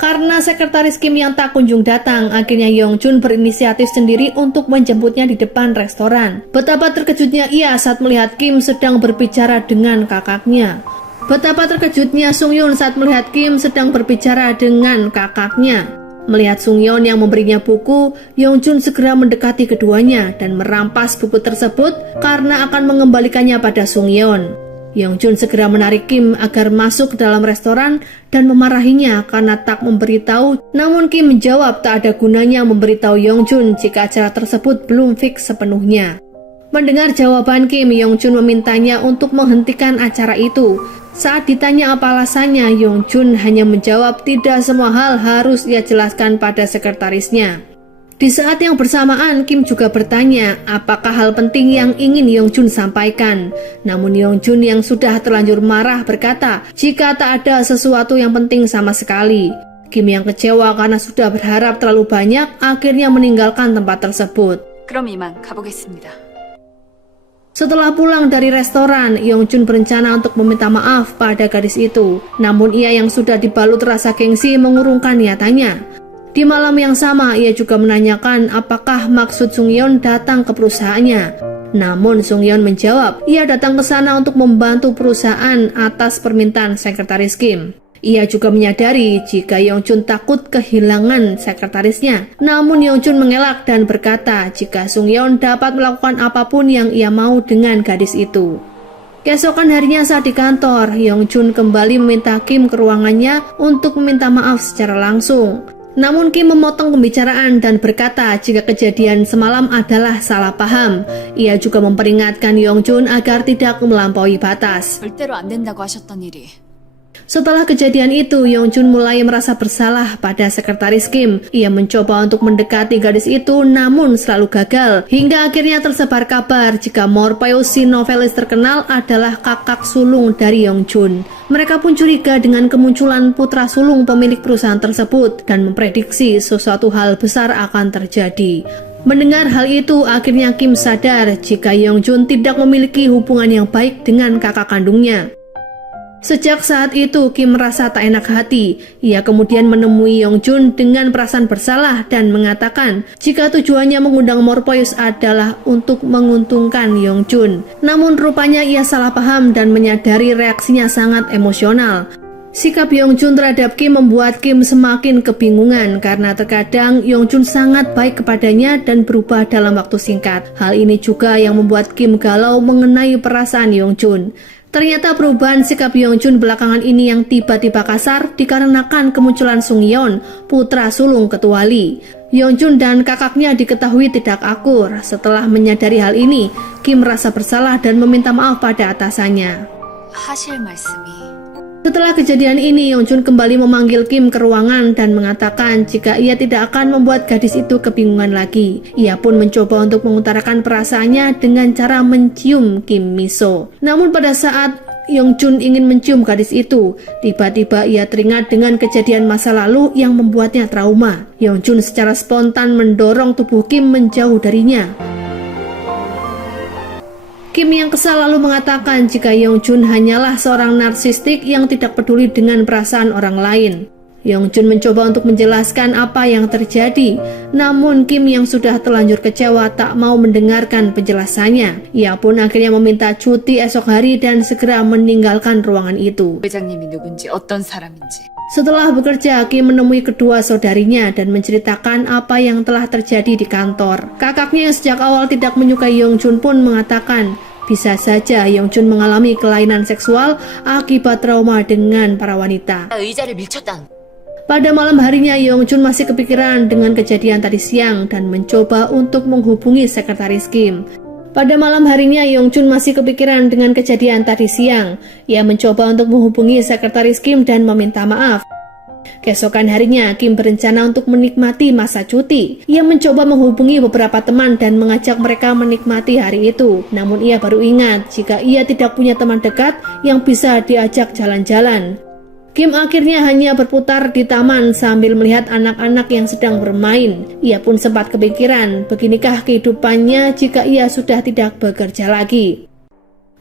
Karena sekretaris Kim yang tak kunjung datang, akhirnya Yongjun berinisiatif sendiri untuk menjemputnya di depan restoran. Betapa terkejutnya ia saat melihat Kim sedang berbicara dengan kakaknya. Betapa terkejutnya Sung-yeon saat melihat Kim sedang berbicara dengan kakaknya. Melihat Sung-yeon yang memberinya buku, Yongjun segera mendekati keduanya dan merampas buku tersebut karena akan mengembalikannya pada Sung-yeon. Yongjun segera menarik Kim agar masuk ke dalam restoran dan memarahinya karena tak memberitahu. Namun Kim menjawab tak ada gunanya memberitahu Yongjun jika acara tersebut belum fix sepenuhnya. Mendengar jawaban Kim, Yongjun memintanya untuk menghentikan acara itu. Saat ditanya apa alasannya, Yongjun hanya menjawab tidak semua hal harus ia jelaskan pada sekretarisnya. Di saat yang bersamaan, Kim juga bertanya apakah hal penting yang ingin Yongjun sampaikan. Namun Yongjun yang sudah terlanjur marah berkata jika tak ada sesuatu yang penting sama sekali. Kim yang kecewa karena sudah berharap terlalu banyak akhirnya meninggalkan tempat tersebut. 그럼 이만 가보겠습니다. Setelah pulang dari restoran, Yongjun berencana untuk meminta maaf pada gadis itu. Namun ia yang sudah dibalut rasa gengsi mengurungkan niatannya. Di malam yang sama, ia juga menanyakan apakah maksud Sung-yeon datang ke perusahaannya. Namun Sung-yeon menjawab, ia datang ke sana untuk membantu perusahaan atas permintaan sekretaris Kim. Ia juga menyadari jika Yongjun takut kehilangan sekretarisnya. Namun Yongjun mengelak dan berkata jika Sung-yeon dapat melakukan apapun yang ia mau dengan gadis itu. Keesokan harinya saat di kantor, Yongjun kembali meminta Kim ke ruangannya untuk meminta maaf secara langsung. Namun Kim memotong pembicaraan dan berkata jika kejadian semalam adalah salah paham. Ia juga memperingatkan Yongjun agar tidak melampaui batas. 절대로 안 된다고 하셨던 일이. Setelah kejadian itu, Yongjun mulai merasa bersalah pada sekretaris Kim. Ia mencoba untuk mendekati gadis itu namun selalu gagal. Hingga akhirnya tersebar kabar jika Morpheus, si novelis terkenal, adalah kakak sulung dari Yongjun. Mereka pun curiga dengan kemunculan putra sulung pemilik perusahaan tersebut dan memprediksi sesuatu hal besar akan terjadi. Mendengar hal itu, akhirnya Kim sadar jika Yongjun tidak memiliki hubungan yang baik dengan kakak kandungnya. Sejak saat itu, Kim merasa tak enak hati. Ia kemudian menemui Yongjun dengan perasaan bersalah dan mengatakan jika tujuannya mengundang Morpheus adalah untuk menguntungkan Yongjun. Namun rupanya ia salah paham dan menyadari reaksinya sangat emosional. Sikap Yongjun terhadap Kim membuat Kim semakin kebingungan karena terkadang Yongjun sangat baik kepadanya dan berubah dalam waktu singkat. Hal ini juga yang membuat Kim galau mengenai perasaan Yongjun. Ternyata perubahan sikap Yongjun belakangan ini yang tiba-tiba kasar dikarenakan kemunculan Sung-yeon, putra sulung ketua Lee. Yongjun dan kakaknya diketahui tidak akur. Setelah menyadari hal ini, Kim merasa bersalah dan meminta maaf pada atasannya. 하실 말씀이. Setelah kejadian ini, Yongjun kembali memanggil Kim ke ruangan dan mengatakan jika ia tidak akan membuat gadis itu kebingungan lagi. Ia pun mencoba untuk mengutarakan perasaannya dengan cara mencium Kim Miso. Namun pada saat Yongjun ingin mencium gadis itu, tiba-tiba ia teringat dengan kejadian masa lalu yang membuatnya trauma. Yongjun secara spontan mendorong tubuh Kim menjauh darinya. Kim yang kesal lalu mengatakan jika Yongjun hanyalah seorang narsistik yang tidak peduli dengan perasaan orang lain. Yongjun mencoba untuk menjelaskan apa yang terjadi, namun Kim yang sudah terlanjur kecewa tak mau mendengarkan penjelasannya. Ia pun akhirnya meminta cuti esok hari dan segera meninggalkan ruangan itu. 회장님이 누군지 어떤 사람인지. Setelah bekerja, Kim menemui kedua saudarinya dan menceritakan apa yang telah terjadi di kantor. Kakaknya yang sejak awal tidak menyukai Yongjun pun mengatakan, bisa saja Yongjun mengalami kelainan seksual akibat trauma dengan para wanita. 의자를 밀쳤다. Pada malam harinya, Yongjun masih kepikiran dengan kejadian tadi siang dan mencoba untuk menghubungi sekretaris Kim. Pada malam harinya, Yongjun masih kepikiran dengan kejadian tadi siang. Ia mencoba untuk menghubungi sekretaris Kim dan meminta maaf. Keesokan harinya, Kim berencana untuk menikmati masa cuti. Ia mencoba menghubungi beberapa teman dan mengajak mereka menikmati hari itu. Namun ia baru ingat jika ia tidak punya teman dekat yang bisa diajak jalan-jalan. Kim akhirnya hanya berputar di taman sambil melihat anak-anak yang sedang bermain. Ia pun sempat kepikiran, beginikah kehidupannya jika ia sudah tidak bekerja lagi.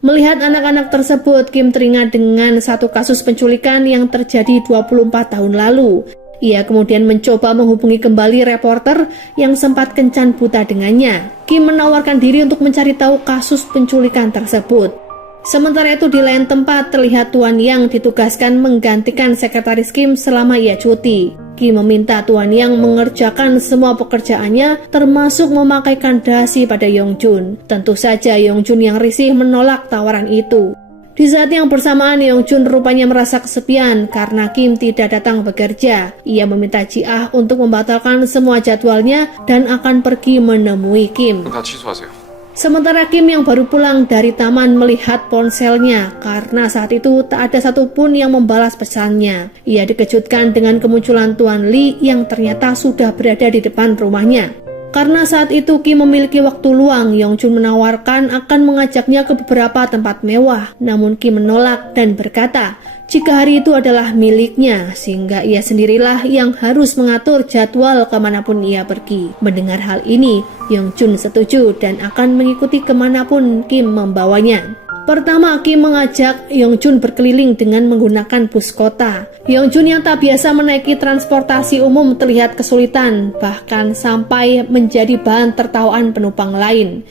Melihat anak-anak tersebut, Kim teringat dengan satu kasus penculikan yang terjadi 24 tahun lalu. Ia kemudian mencoba menghubungi kembali reporter yang sempat kencan buta dengannya. Kim menawarkan diri untuk mencari tahu kasus penculikan tersebut. Sementara itu di lain tempat terlihat Tuan Yang ditugaskan menggantikan sekretaris Kim selama ia cuti. Kim meminta Tuan Yang mengerjakan semua pekerjaannya termasuk memakaikan dasi pada Yongjun. Tentu saja Yongjun yang risih menolak tawaran itu. Di saat yang bersamaan Yongjun rupanya merasa kesepian karena Kim tidak datang bekerja. Ia meminta Ji-ah untuk membatalkan semua jadwalnya dan akan pergi menemui Kim. 다 취소하세요. Sementara Kim yang baru pulang dari taman melihat ponselnya karena saat itu tak ada satupun yang membalas pesannya. Ia dikejutkan dengan kemunculan Tuan Lee yang ternyata sudah berada di depan rumahnya. Karena saat itu Kim memiliki waktu luang, Yongjun menawarkan akan mengajaknya ke beberapa tempat mewah. Namun Kim menolak dan berkata, jika hari itu adalah miliknya, sehingga ia sendirilah yang harus mengatur jadwal kemanapun ia pergi. Mendengar hal ini, Yongjun setuju dan akan mengikuti kemanapun Kim membawanya. Pertama, Kim mengajak Yongjun berkeliling dengan menggunakan bus kota. Yongjun yang tak biasa menaiki transportasi umum terlihat kesulitan, bahkan sampai menjadi bahan tertawaan penumpang lain.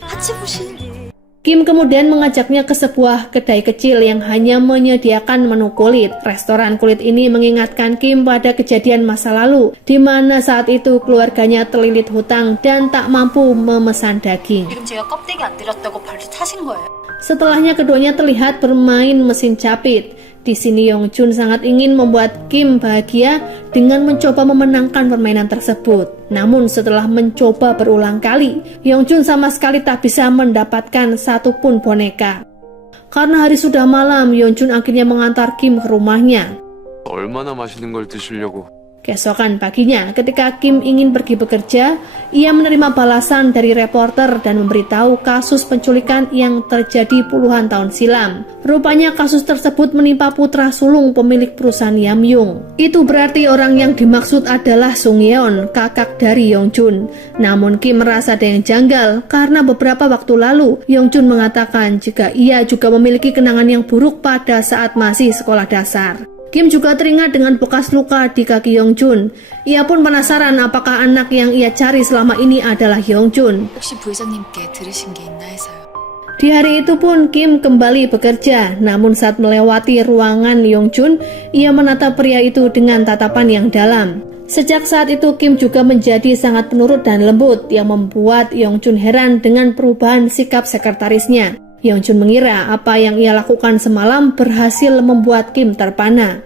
Kim kemudian mengajaknya ke sebuah kedai kecil yang hanya menyediakan menu kulit. Restoran kulit ini mengingatkan Kim pada kejadian masa lalu, di mana saat itu keluarganya terlilit hutang dan tak mampu memesan daging. 지금 제가 껍데기 안 드렸다고 발로 차신 거예요. Setelahnya keduanya terlihat bermain mesin capit. Di sini Yongjun sangat ingin membuat Kim bahagia dengan mencoba memenangkan permainan tersebut. Namun setelah mencoba berulang kali, Yongjun sama sekali tak bisa mendapatkan satupun boneka. Karena hari sudah malam, Yongjun akhirnya mengantar Kim ke rumahnya. 얼마나 맛있는 걸 드시려고. Keesokan paginya, ketika Kim ingin pergi bekerja, ia menerima balasan dari reporter dan memberitahu kasus penculikan yang terjadi puluhan tahun silam. Rupanya kasus tersebut menimpa putra sulung pemilik perusahaan Yamyung. Itu berarti orang yang dimaksud adalah Sung Yeon, kakak dari Yongjun. Namun Kim merasa ada yang janggal karena beberapa waktu lalu Yongjun mengatakan jika ia juga memiliki kenangan yang buruk pada saat masih sekolah dasar. Kim juga teringat dengan bekas luka di kaki Yongjun. Ia pun penasaran apakah anak yang ia cari selama ini adalah Yongjun. 혹시 부회장님께 들으신 게 있나 해서요. Di hari itu pun Kim kembali bekerja, namun saat melewati ruangan Yongjun, ia menatap pria itu dengan tatapan yang dalam. Sejak saat itu Kim juga menjadi sangat penurut dan lembut yang membuat Yongjun heran dengan perubahan sikap sekretarisnya. Yongjun mengira apa yang ia lakukan semalam berhasil membuat Kim terpana.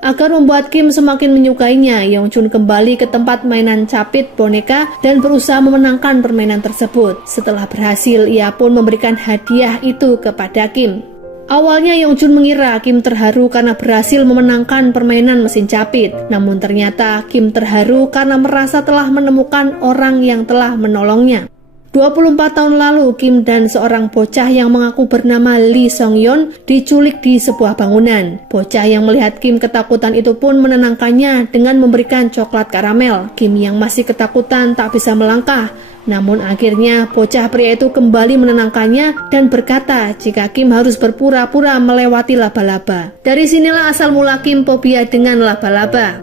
Agar membuat Kim semakin menyukainya, Yongjun kembali ke tempat mainan capit boneka dan berusaha memenangkan permainan tersebut. Setelah berhasil, ia pun memberikan hadiah itu kepada Kim. Awalnya Yongjun mengira Kim terharu karena berhasil memenangkan permainan mesin capit. Namun ternyata Kim terharu karena merasa telah menemukan orang yang telah menolongnya. 24 tahun lalu, Kim dan seorang bocah yang mengaku bernama Lee Song-yeon diculik di sebuah bangunan. Bocah yang melihat Kim ketakutan itu pun menenangkannya dengan memberikan coklat karamel. Kim yang masih ketakutan tak bisa melangkah. Namun akhirnya bocah pria itu kembali menenangkannya dan berkata jika Kim harus berpura-pura melewati laba-laba. Dari sinilah asal mula Kim fobia dengan laba-laba.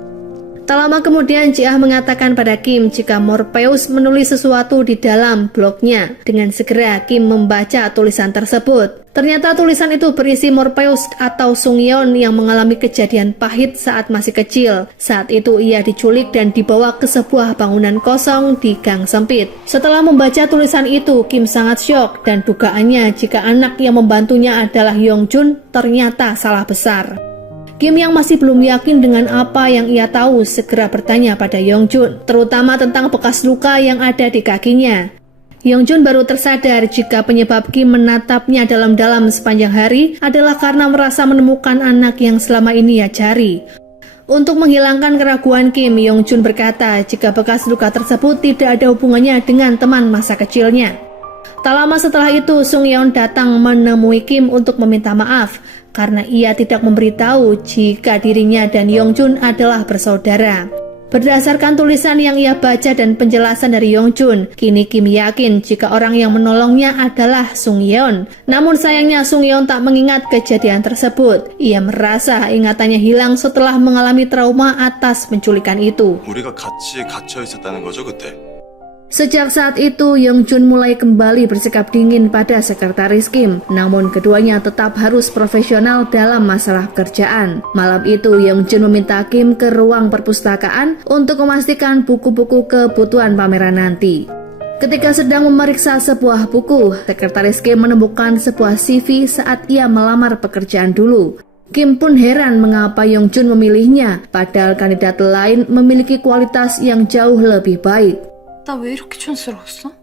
Tak lama kemudian Ji-ah mengatakan pada Kim jika Morpheus menulis sesuatu di dalam blognya. Dengan segera Kim membaca tulisan tersebut. Ternyata tulisan itu berisi Morpheus atau Sung-yeon yang mengalami kejadian pahit saat masih kecil. Saat itu ia diculik dan dibawa ke sebuah bangunan kosong di gang sempit. Setelah membaca tulisan itu, Kim sangat syok dan dugaannya jika anak yang membantunya adalah Yongjun ternyata salah besar. Kim yang masih belum yakin dengan apa yang ia tahu segera bertanya pada Yongjun, terutama tentang bekas luka yang ada di kakinya. Yongjun baru tersadar jika penyebab Kim menatapnya dalam-dalam sepanjang hari adalah karena merasa menemukan anak yang selama ini ia cari. Untuk menghilangkan keraguan Kim, Yongjun berkata jika bekas luka tersebut tidak ada hubungannya dengan teman masa kecilnya. Tak lama setelah itu, Sung-yeon datang menemui Kim untuk meminta maaf karena ia tidak memberitahu jika dirinya dan Yongjun adalah bersaudara. Berdasarkan tulisan yang ia baca dan penjelasan dari Yongjun, kini Kim yakin jika orang yang menolongnya adalah Sung-yeon. Namun sayangnya Sung-yeon tak mengingat kejadian tersebut. Ia merasa ingatannya hilang setelah mengalami trauma atas penculikan itu. 우리가 같이 갇혀 있었다는 거죠, 그때. Sejak saat itu, Yongjun mulai kembali bersikap dingin pada sekretaris Kim. Namun keduanya tetap harus profesional dalam masalah pekerjaan. Malam itu, Yongjun meminta Kim ke ruang perpustakaan untuk memastikan buku-buku kebutuhan pameran nanti. Ketika sedang memeriksa sebuah buku, sekretaris Kim menemukan sebuah CV saat ia melamar pekerjaan dulu. Kim pun heran mengapa Yongjun memilihnya, padahal kandidat lain memiliki kualitas yang jauh lebih baik. 나 왜 이렇게 촌스러웠어?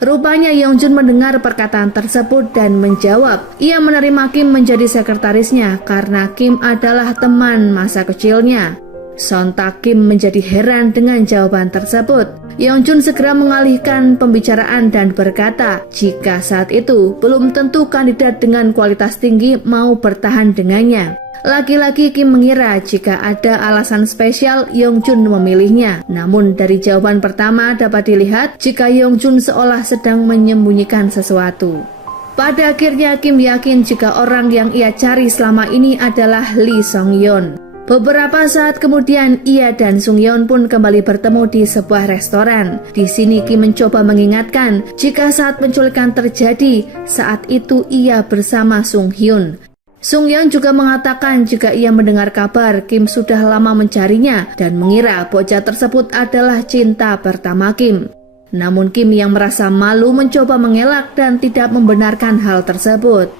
Rupanya Yongjun mendengar perkataan tersebut dan menjawab, ia menerima Kim menjadi sekretarisnya karena Kim adalah teman masa kecilnya. Sontak Kim menjadi heran dengan jawaban tersebut. Yongjun segera mengalihkan pembicaraan dan berkata jika saat itu belum tentu kandidat dengan kualitas tinggi mau bertahan dengannya. Lagi-lagi Kim mengira jika ada alasan spesial Yongjun memilihnya. Namun dari jawaban pertama dapat dilihat jika Yongjun seolah sedang menyembunyikan sesuatu. Pada akhirnya Kim yakin jika orang yang ia cari selama ini adalah Lee Sung-yeon. Beberapa saat kemudian ia dan Sung-yeon pun kembali bertemu di sebuah restoran. Di sini Kim mencoba mengingatkan jika saat penculikan terjadi, saat itu ia bersama Sung-hyun. Sung-yeon juga mengatakan jika ia mendengar kabar Kim sudah lama mencarinya dan mengira bocah tersebut adalah cinta pertama Kim. Namun Kim yang merasa malu mencoba mengelak dan tidak membenarkan hal tersebut.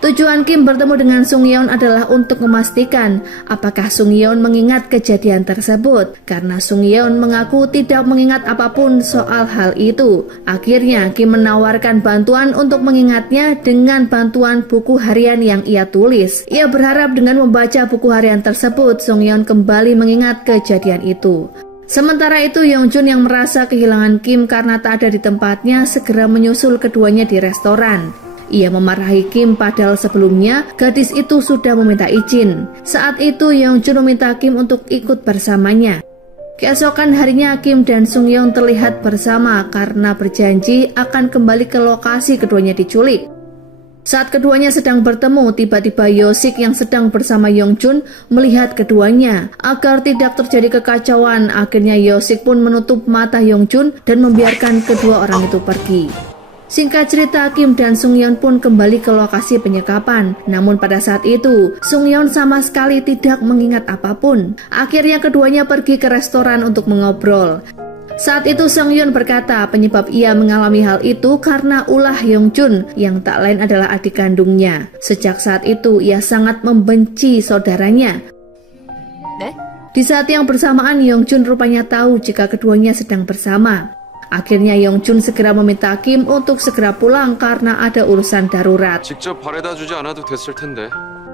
Tujuan Kim bertemu dengan Sung-yeon adalah untuk memastikan apakah Sung-yeon mengingat kejadian tersebut, karena Sung-yeon mengaku tidak mengingat apapun soal hal itu. Akhirnya Kim menawarkan bantuan untuk mengingatnya dengan bantuan buku harian yang ia tulis. Ia berharap dengan membaca buku harian tersebut, Sung-yeon kembali mengingat kejadian itu. Sementara itu, Yongjun yang merasa kehilangan Kim karena tak ada di tempatnya segera menyusul keduanya di restoran. Ia memarahi Kim padahal sebelumnya gadis itu sudah meminta izin. Saat itu Yongjun meminta Kim untuk ikut bersamanya. Keesokan harinya Kim dan Sung-yeon terlihat bersama karena berjanji akan kembali ke lokasi keduanya diculik. Saat keduanya sedang bertemu, tiba-tiba Yosik yang sedang bersama Yongjun melihat keduanya. Agar tidak terjadi kekacauan, akhirnya Yosik pun menutup mata Yongjun dan membiarkan kedua orang itu pergi. Singkat cerita, Kim dan Sung-yeon pun kembali ke lokasi penyekapan. Namun pada saat itu, Sung-yeon sama sekali tidak mengingat apapun. Akhirnya keduanya pergi ke restoran untuk mengobrol. Saat itu Sung-yeon berkata penyebab ia mengalami hal itu karena ulah Yongjun yang tak lain adalah adik kandungnya. Sejak saat itu ia sangat membenci saudaranya. Di saat yang bersamaan Yongjun rupanya tahu jika keduanya sedang bersama. Akhirnya Yongjun segera meminta Kim untuk segera pulang karena ada urusan darurat. 직접 바래다 주지 않아도 됐을 텐데.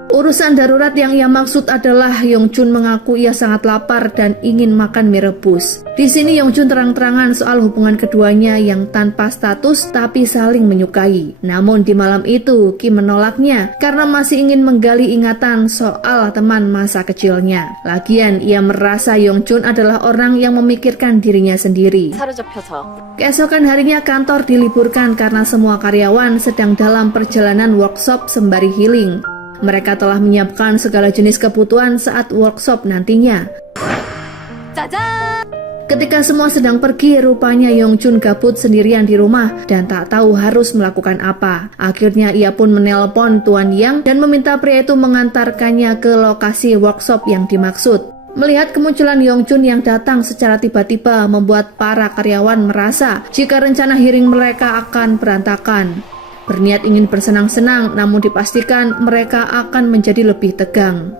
Urusan darurat yang ia maksud adalah Yongjun mengaku ia sangat lapar dan ingin makan mie rebus. Di sini Yongjun terang-terangan soal hubungan keduanya yang tanpa status tapi saling menyukai. Namun di malam itu Kim menolaknya karena masih ingin menggali ingatan soal teman masa kecilnya. Lagian ia merasa Yongjun adalah orang yang memikirkan dirinya sendiri. Keesokan harinya kantor diliburkan karena semua karyawan sedang dalam perjalanan workshop sembari healing. Mereka telah menyiapkan segala jenis kebutuhan saat workshop nantinya. 짜잔! Ketika semua sedang pergi, rupanya Yongchun gabut sendirian di rumah dan tak tahu harus melakukan apa. Akhirnya ia pun menelpon Tuan Yang dan meminta pria itu mengantarkannya ke lokasi workshop yang dimaksud. Melihat kemunculan Yongchun yang datang secara tiba-tiba membuat para karyawan merasa jika rencana hiring mereka akan berantakan. Berniat ingin bersenang-senang, namun dipastikan mereka akan menjadi lebih tegang.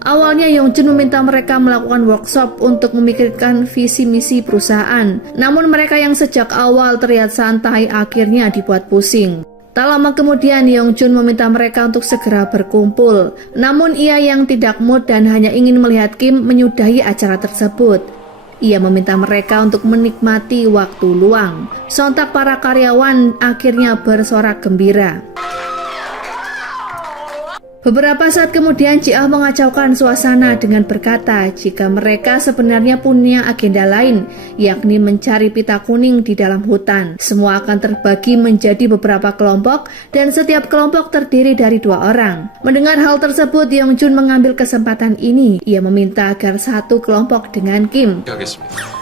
Awalnya Yongchun meminta mereka melakukan workshop untuk memikirkan visi misi perusahaan. Namun mereka yang sejak awal terlihat santai akhirnya dibuat pusing. Tak lama kemudian Yongchun meminta mereka untuk segera berkumpul. Namun ia yang tidak mood dan hanya ingin melihat Kim menyudahi acara tersebut. Ia meminta mereka untuk menikmati waktu luang. Sontak para karyawan akhirnya bersorak gembira. Beberapa saat kemudian Ji Ah mengacaukan suasana dengan berkata jika mereka sebenarnya punya agenda lain, yakni mencari pita kuning di dalam hutan. Semua akan terbagi menjadi beberapa kelompok dan setiap kelompok terdiri dari 2 orang. Mendengar hal tersebut, Yongchun mengambil kesempatan ini. Ia meminta agar satu kelompok dengan Kim. 하겠습니다.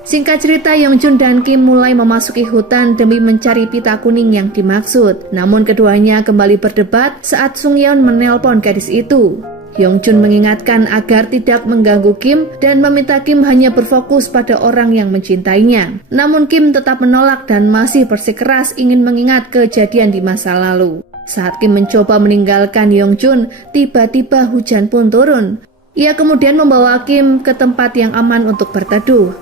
Singkat cerita, Yongchun dan Kim mulai memasuki hutan demi mencari pita kuning yang dimaksud. Namun keduanya kembali berdebat saat Sung Yeon menelpon gadis itu. Yongchun mengingatkan agar tidak mengganggu Kim dan meminta Kim hanya berfokus pada orang yang mencintainya. Namun Kim tetap menolak dan masih bersikeras ingin mengingat kejadian di masa lalu. Saat Kim mencoba meninggalkan Yongchun, tiba-tiba hujan pun turun. Ia kemudian membawa Kim ke tempat yang aman untuk berteduh.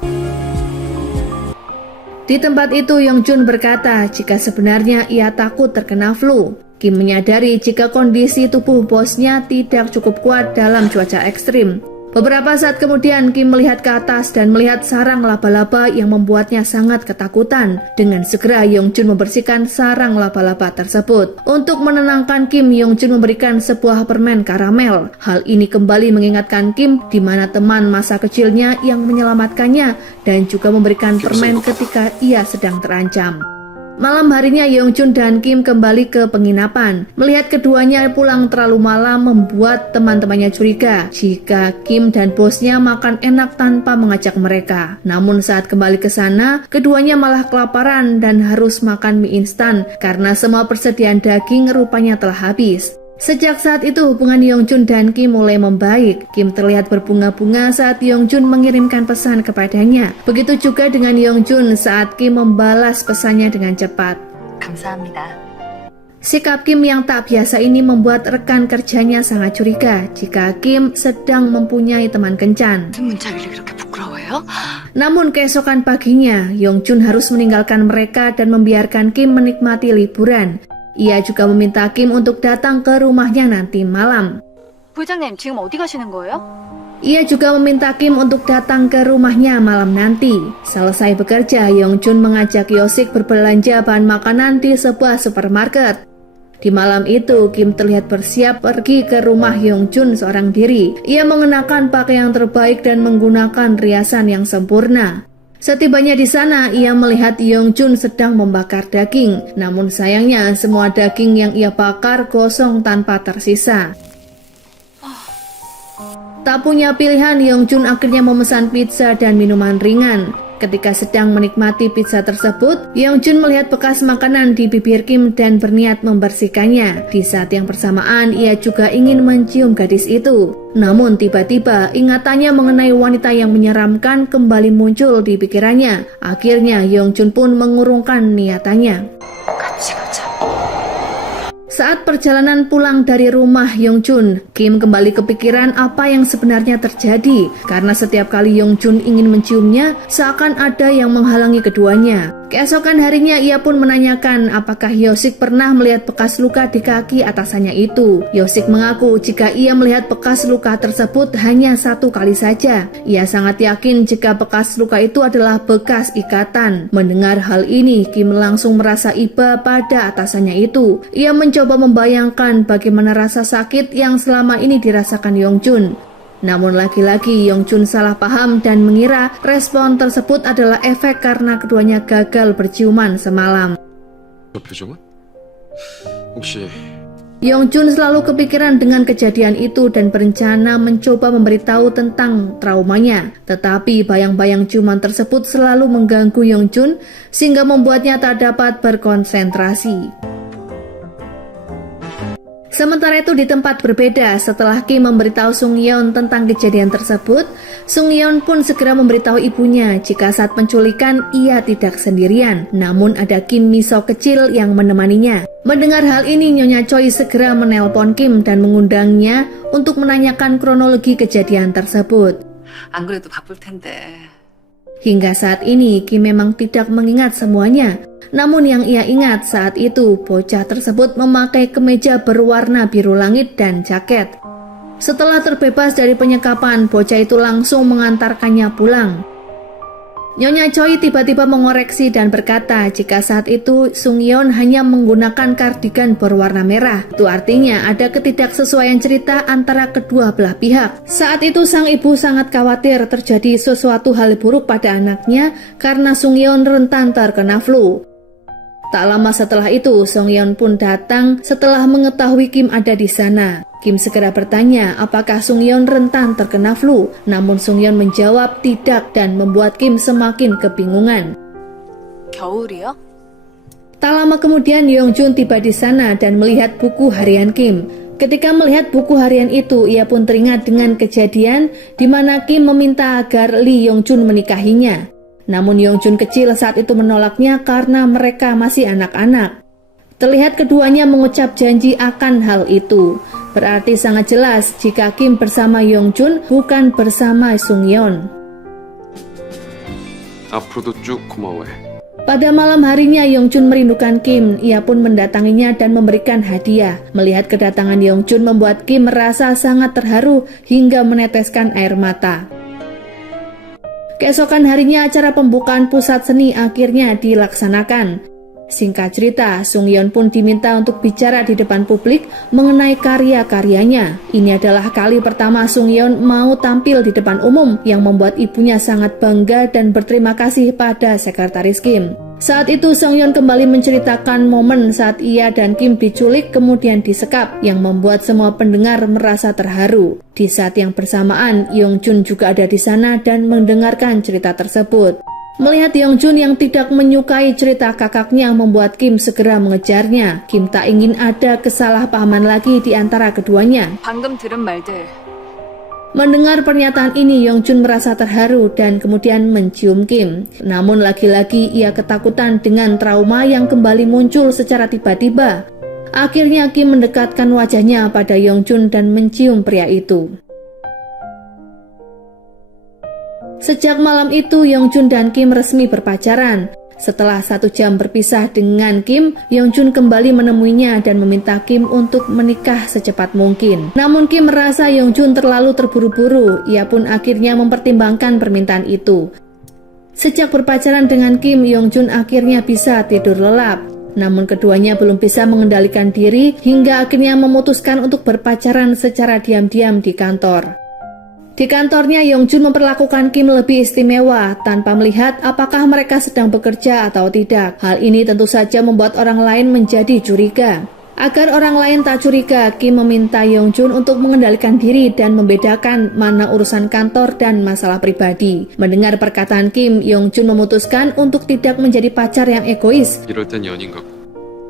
Di tempat itu, Yongchun berkata jika sebenarnya ia takut terkena flu. Kim menyadari jika kondisi tubuh bosnya tidak cukup kuat dalam cuaca ekstrim. Beberapa saat kemudian, Kim melihat ke atas dan melihat sarang laba-laba yang membuatnya sangat ketakutan. Dengan segera, Yongchun membersihkan sarang laba-laba tersebut. Untuk menenangkan Kim, Yongchun memberikan sebuah permen karamel. Hal ini kembali mengingatkan Kim di mana teman masa kecilnya yang menyelamatkannya dan juga memberikan permen ketika ia sedang terancam. Malam harinya Yongchun dan Kim kembali ke penginapan. Melihat keduanya pulang terlalu malam membuat teman-temannya curiga jika Kim dan bosnya makan enak tanpa mengajak mereka. Namun saat kembali ke sana, keduanya malah kelaparan dan harus makan mie instan karena semua persediaan daging rupanya telah habis. Sejak saat itu hubungan Yongchun dan Kim mulai membaik. Kim terlihat berbunga-bunga saat Yongchun mengirimkan pesan kepadanya. Begitu juga dengan Yongchun saat Kim membalas pesannya dengan cepat. 감사합니다. Sikap Kim yang tak biasa ini membuat rekan kerjanya sangat curiga jika Kim sedang mempunyai teman kencan. 무슨 문자길래 그렇게 부끄러워요? Namun keesokan paginya, Yongchun harus meninggalkan mereka dan membiarkan Kim menikmati liburan. Ia juga meminta Kim untuk datang ke rumahnya nanti malam. 부장님, 지금 어디 가시는 거예요? Ia juga meminta Kim untuk datang ke rumahnya malam nanti. Selesai bekerja, Yongchun mengajak Yosik berbelanja bahan makanan di sebuah supermarket. Di malam itu, Kim terlihat bersiap pergi ke rumah Yongchun seorang diri. Ia mengenakan pakaian terbaik dan menggunakan riasan yang sempurna. Setibanya di sana, ia melihat Yongchun sedang membakar daging. Namun sayangnya, semua daging yang ia bakar gosong tanpa tersisa. Tak punya pilihan, Yongchun akhirnya memesan pizza dan minuman ringan. Ketika sedang menikmati pizza tersebut, Yongchun melihat bekas makanan di bibir Kim dan berniat membersihkannya. Di saat yang bersamaan, ia juga ingin mencium gadis itu. Namun tiba-tiba, ingatannya mengenai wanita yang menyeramkan kembali muncul di pikirannya. Akhirnya, Yongchun pun mengurungkan niatannya. 같이 가자. Saat perjalanan pulang dari rumah Yongchun, Kim kembali kepikiran apa yang sebenarnya terjadi. Karena setiap kali Yongchun ingin menciumnya, seakan ada yang menghalangi keduanya. Keesokan harinya ia pun menanyakan apakah Yosik pernah melihat bekas luka di kaki atasannya itu. Yosik mengaku jika ia melihat bekas luka tersebut hanya 1 kali saja. Ia sangat yakin jika bekas luka itu adalah bekas ikatan. Mendengar hal ini, Kim langsung merasa iba pada atasannya itu. Ia mencoba membayangkan bagaimana rasa sakit yang selama ini dirasakan Yongchun. Namun lagi-lagi Yongchun salah paham dan mengira respon tersebut adalah efek karena keduanya gagal berciuman semalam. 저 표정은? 혹시 Yongjun selalu kepikiran dengan kejadian itu dan berencana mencoba memberitahu tentang traumanya. Tetapi bayang-bayang ciuman tersebut selalu mengganggu Yongjun sehingga membuatnya tak dapat berkonsentrasi. Sementara itu di tempat berbeda, setelah Kim memberitahu Sung Yeon tentang kejadian tersebut, Sung Yeon pun segera memberitahu ibunya jika saat penculikan ia tidak sendirian, namun ada Kim Miso kecil yang menemaninya. Mendengar hal ini, Nyonya Choi segera menelpon Kim dan mengundangnya untuk menanyakan kronologi kejadian tersebut. 안 그래도 바쁠 텐데. Hingga saat ini, Kim memang tidak mengingat semuanya. Namun yang ia ingat saat itu, bocah tersebut memakai kemeja berwarna biru langit dan jaket. Setelah terbebas dari penyekapan, bocah itu langsung mengantarkannya pulang. Nyonya Choi tiba-tiba mengoreksi dan berkata jika saat itu Sung Yeon hanya menggunakan kardigan berwarna merah. Itu artinya ada ketidaksesuaian cerita antara kedua belah pihak. Saat itu sang ibu sangat khawatir terjadi sesuatu hal buruk pada anaknya karena Sung Yeon rentan terkena flu. Tak lama setelah itu, Sung Yeon pun datang setelah mengetahui Kim ada di sana. Kim segera bertanya apakah Sung Yeon rentan terkena flu, namun Sung Yeon menjawab tidak dan membuat Kim semakin kebingungan. 겨울이요? Tak lama kemudian Yongjun tiba di sana dan melihat buku harian Kim. Ketika melihat buku harian itu, ia pun teringat dengan kejadian di mana Kim meminta agar Lee Yongjun menikahinya. Namun Yongjun kecil saat itu menolaknya karena mereka masih anak-anak. Terlihat keduanya mengucap janji akan hal itu. Berarti sangat jelas jika Kim bersama Yongjun bukan bersama Sung Yeon. 앞으로도 쭉 고마워해. Pada malam harinya Yongjun merindukan Kim. Ia pun mendatanginya dan memberikan hadiah. Melihat kedatangan Yongjun membuat Kim merasa sangat terharu hingga meneteskan air mata. Keesokan harinya acara pembukaan pusat seni akhirnya dilaksanakan. Singkat cerita, Sung Yeon pun diminta untuk bicara di depan publik mengenai karya-karyanya. Ini adalah kali pertama Sung Yeon mau tampil di depan umum yang membuat ibunya sangat bangga dan berterima kasih pada sekretaris Kim. Saat itu Sung Yeon kembali menceritakan momen saat ia dan Kim diculik kemudian disekap yang membuat semua pendengar merasa terharu. Di saat yang bersamaan, Yongjun juga ada di sana dan mendengarkan cerita tersebut. Melihat Yongjun yang tidak menyukai cerita kakaknya membuat Kim segera mengejarnya. Kim tak ingin ada kesalahpahaman lagi di antara keduanya. 방금 들은 말들. Mendengar pernyataan ini, Yongjun merasa terharu dan kemudian mencium Kim. Namun lagi-lagi ia ketakutan dengan trauma yang kembali muncul secara tiba-tiba. Akhirnya Kim mendekatkan wajahnya pada Yongjun dan mencium pria itu. Sejak malam itu, Yongjun dan Kim resmi berpacaran. Setelah 1 jam berpisah dengan Kim, Yongjun kembali menemuinya dan meminta Kim untuk menikah secepat mungkin. Namun Kim merasa Yongjun terlalu terburu-buru, ia pun akhirnya mempertimbangkan permintaan itu. Sejak berpacaran dengan Kim, Yongjun akhirnya bisa tidur lelap. Namun keduanya belum bisa mengendalikan diri hingga akhirnya memutuskan untuk berpacaran secara diam-diam di kantor. Di kantornya, Yongjun memperlakukan Kim lebih istimewa tanpa melihat apakah mereka sedang bekerja atau tidak. Hal ini tentu saja membuat orang lain menjadi curiga. Agar orang lain tak curiga, Kim meminta Yongjun untuk mengendalikan diri dan membedakan mana urusan kantor dan masalah pribadi. Mendengar perkataan Kim, Yongjun memutuskan untuk tidak menjadi pacar yang egois. 이럴 땐 연인 같고.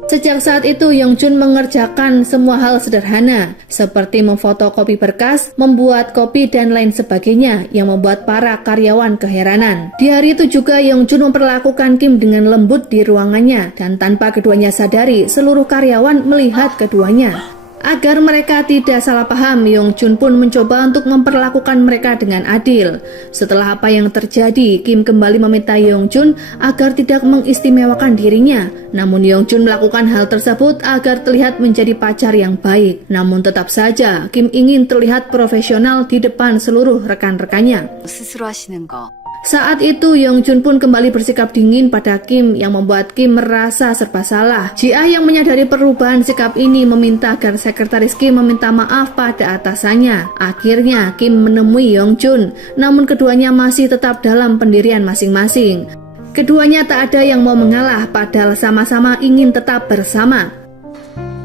Sejak saat itu, Yongjun mengerjakan semua hal sederhana, seperti memfotokopi berkas, membuat kopi, dan lain sebagainya, yang membuat para karyawan keheranan. Di hari itu juga, Yongjun memperlakukan Kim dengan lembut di ruangannya, dan tanpa keduanya sadari, seluruh karyawan melihat keduanya. Agar mereka tidak salah paham, Yongjun pun mencoba untuk memperlakukan mereka dengan adil. Setelah apa yang terjadi, Kim kembali meminta Yongjun agar tidak mengistimewakan dirinya. Namun Yongjun melakukan hal tersebut agar terlihat menjadi pacar yang baik. Namun tetap saja, Kim ingin terlihat profesional di depan seluruh rekan-rekannya. 스스로 하시는 거. Saat itu, Yongjun pun kembali bersikap dingin pada Kim yang membuat Kim merasa serba salah. Ji-ah yang menyadari perubahan sikap ini meminta agar sekretaris Kim meminta maaf pada atasannya. Akhirnya, Kim menemui Yongjun, namun keduanya masih tetap dalam pendirian masing-masing. Keduanya tak ada yang mau mengalah, padahal sama-sama ingin tetap bersama.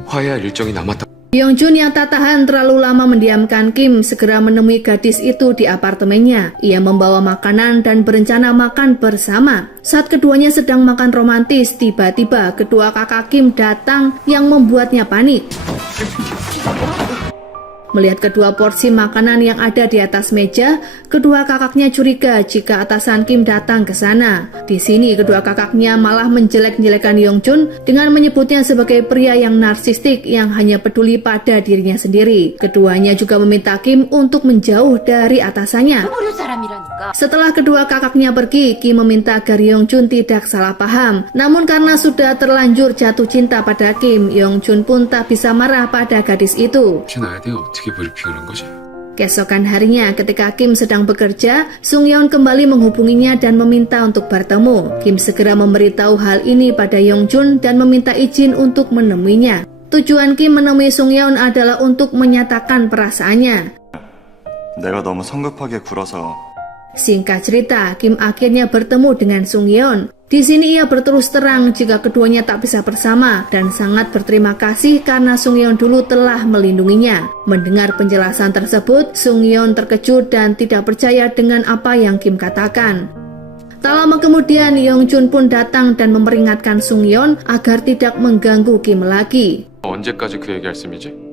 화해할 일정이 남았다. Yongjun yang tak tahan terlalu lama mendiamkan Kim segera menemui gadis itu di apartemennya. Ia membawa makanan dan berencana makan bersama. Saat keduanya sedang makan romantis, tiba-tiba kedua kakak Kim datang yang membuatnya panik. Melihat kedua porsi makanan yang ada di atas meja, kedua kakaknya curiga jika atasan Kim datang ke sana. Di sini kedua kakaknya malah menjelek-jelekan Yongjun dengan menyebutnya sebagai pria yang narsistik yang hanya peduli pada dirinya sendiri. Keduanya juga meminta Kim untuk menjauh dari atasannya. Setelah kedua kakaknya pergi, Kim meminta agar Yongjun tidak salah paham. Namun karena sudah terlanjur jatuh cinta pada Kim, Yongjun pun tak bisa marah pada gadis itu. 어떻게 불을 피우는 거지? Keesokan harinya ketika Kim sedang bekerja, Sungyeon kembali menghubunginya dan meminta untuk bertemu. Kim segera memberitahu hal ini pada Yongjun dan meminta izin untuk menemuinya. Tujuan Kim menemui Sungyeon adalah untuk menyatakan perasaannya. 내가 너무 성급하게 굴어서 Singkat cerita, Kim akhirnya bertemu dengan Sungyeon. Di sini ia berterus terang jika keduanya tak bisa bersama dan sangat berterima kasih karena Sungyeon dulu telah melindunginya. Mendengar penjelasan tersebut, Sungyeon terkejut dan tidak percaya dengan apa yang Kim katakan. Tak lama kemudian, Yongjun pun datang dan memperingatkan Sungyeon agar tidak mengganggu Kim lagi. 언제까지 그 얘기할 셈이지?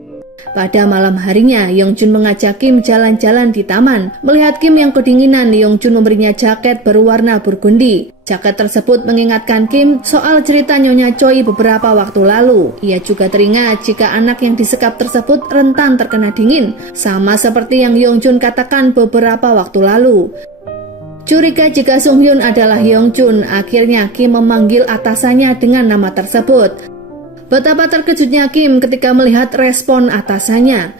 Pada malam harinya, Yongjun mengajak Kim jalan-jalan di taman. Melihat Kim yang kedinginan, Yongjun memberinya jaket berwarna burgundi. Jaket tersebut mengingatkan Kim soal cerita Nyonya Choi beberapa waktu lalu. Ia juga teringat jika anak yang disekap tersebut rentan terkena dingin, sama seperti yang Yongjun katakan beberapa waktu lalu. Curiga jika Sunghyun adalah Yongjun, akhirnya Kim memanggil atasannya dengan nama tersebut. Betapa terkejutnya Kim ketika melihat respon atasannya.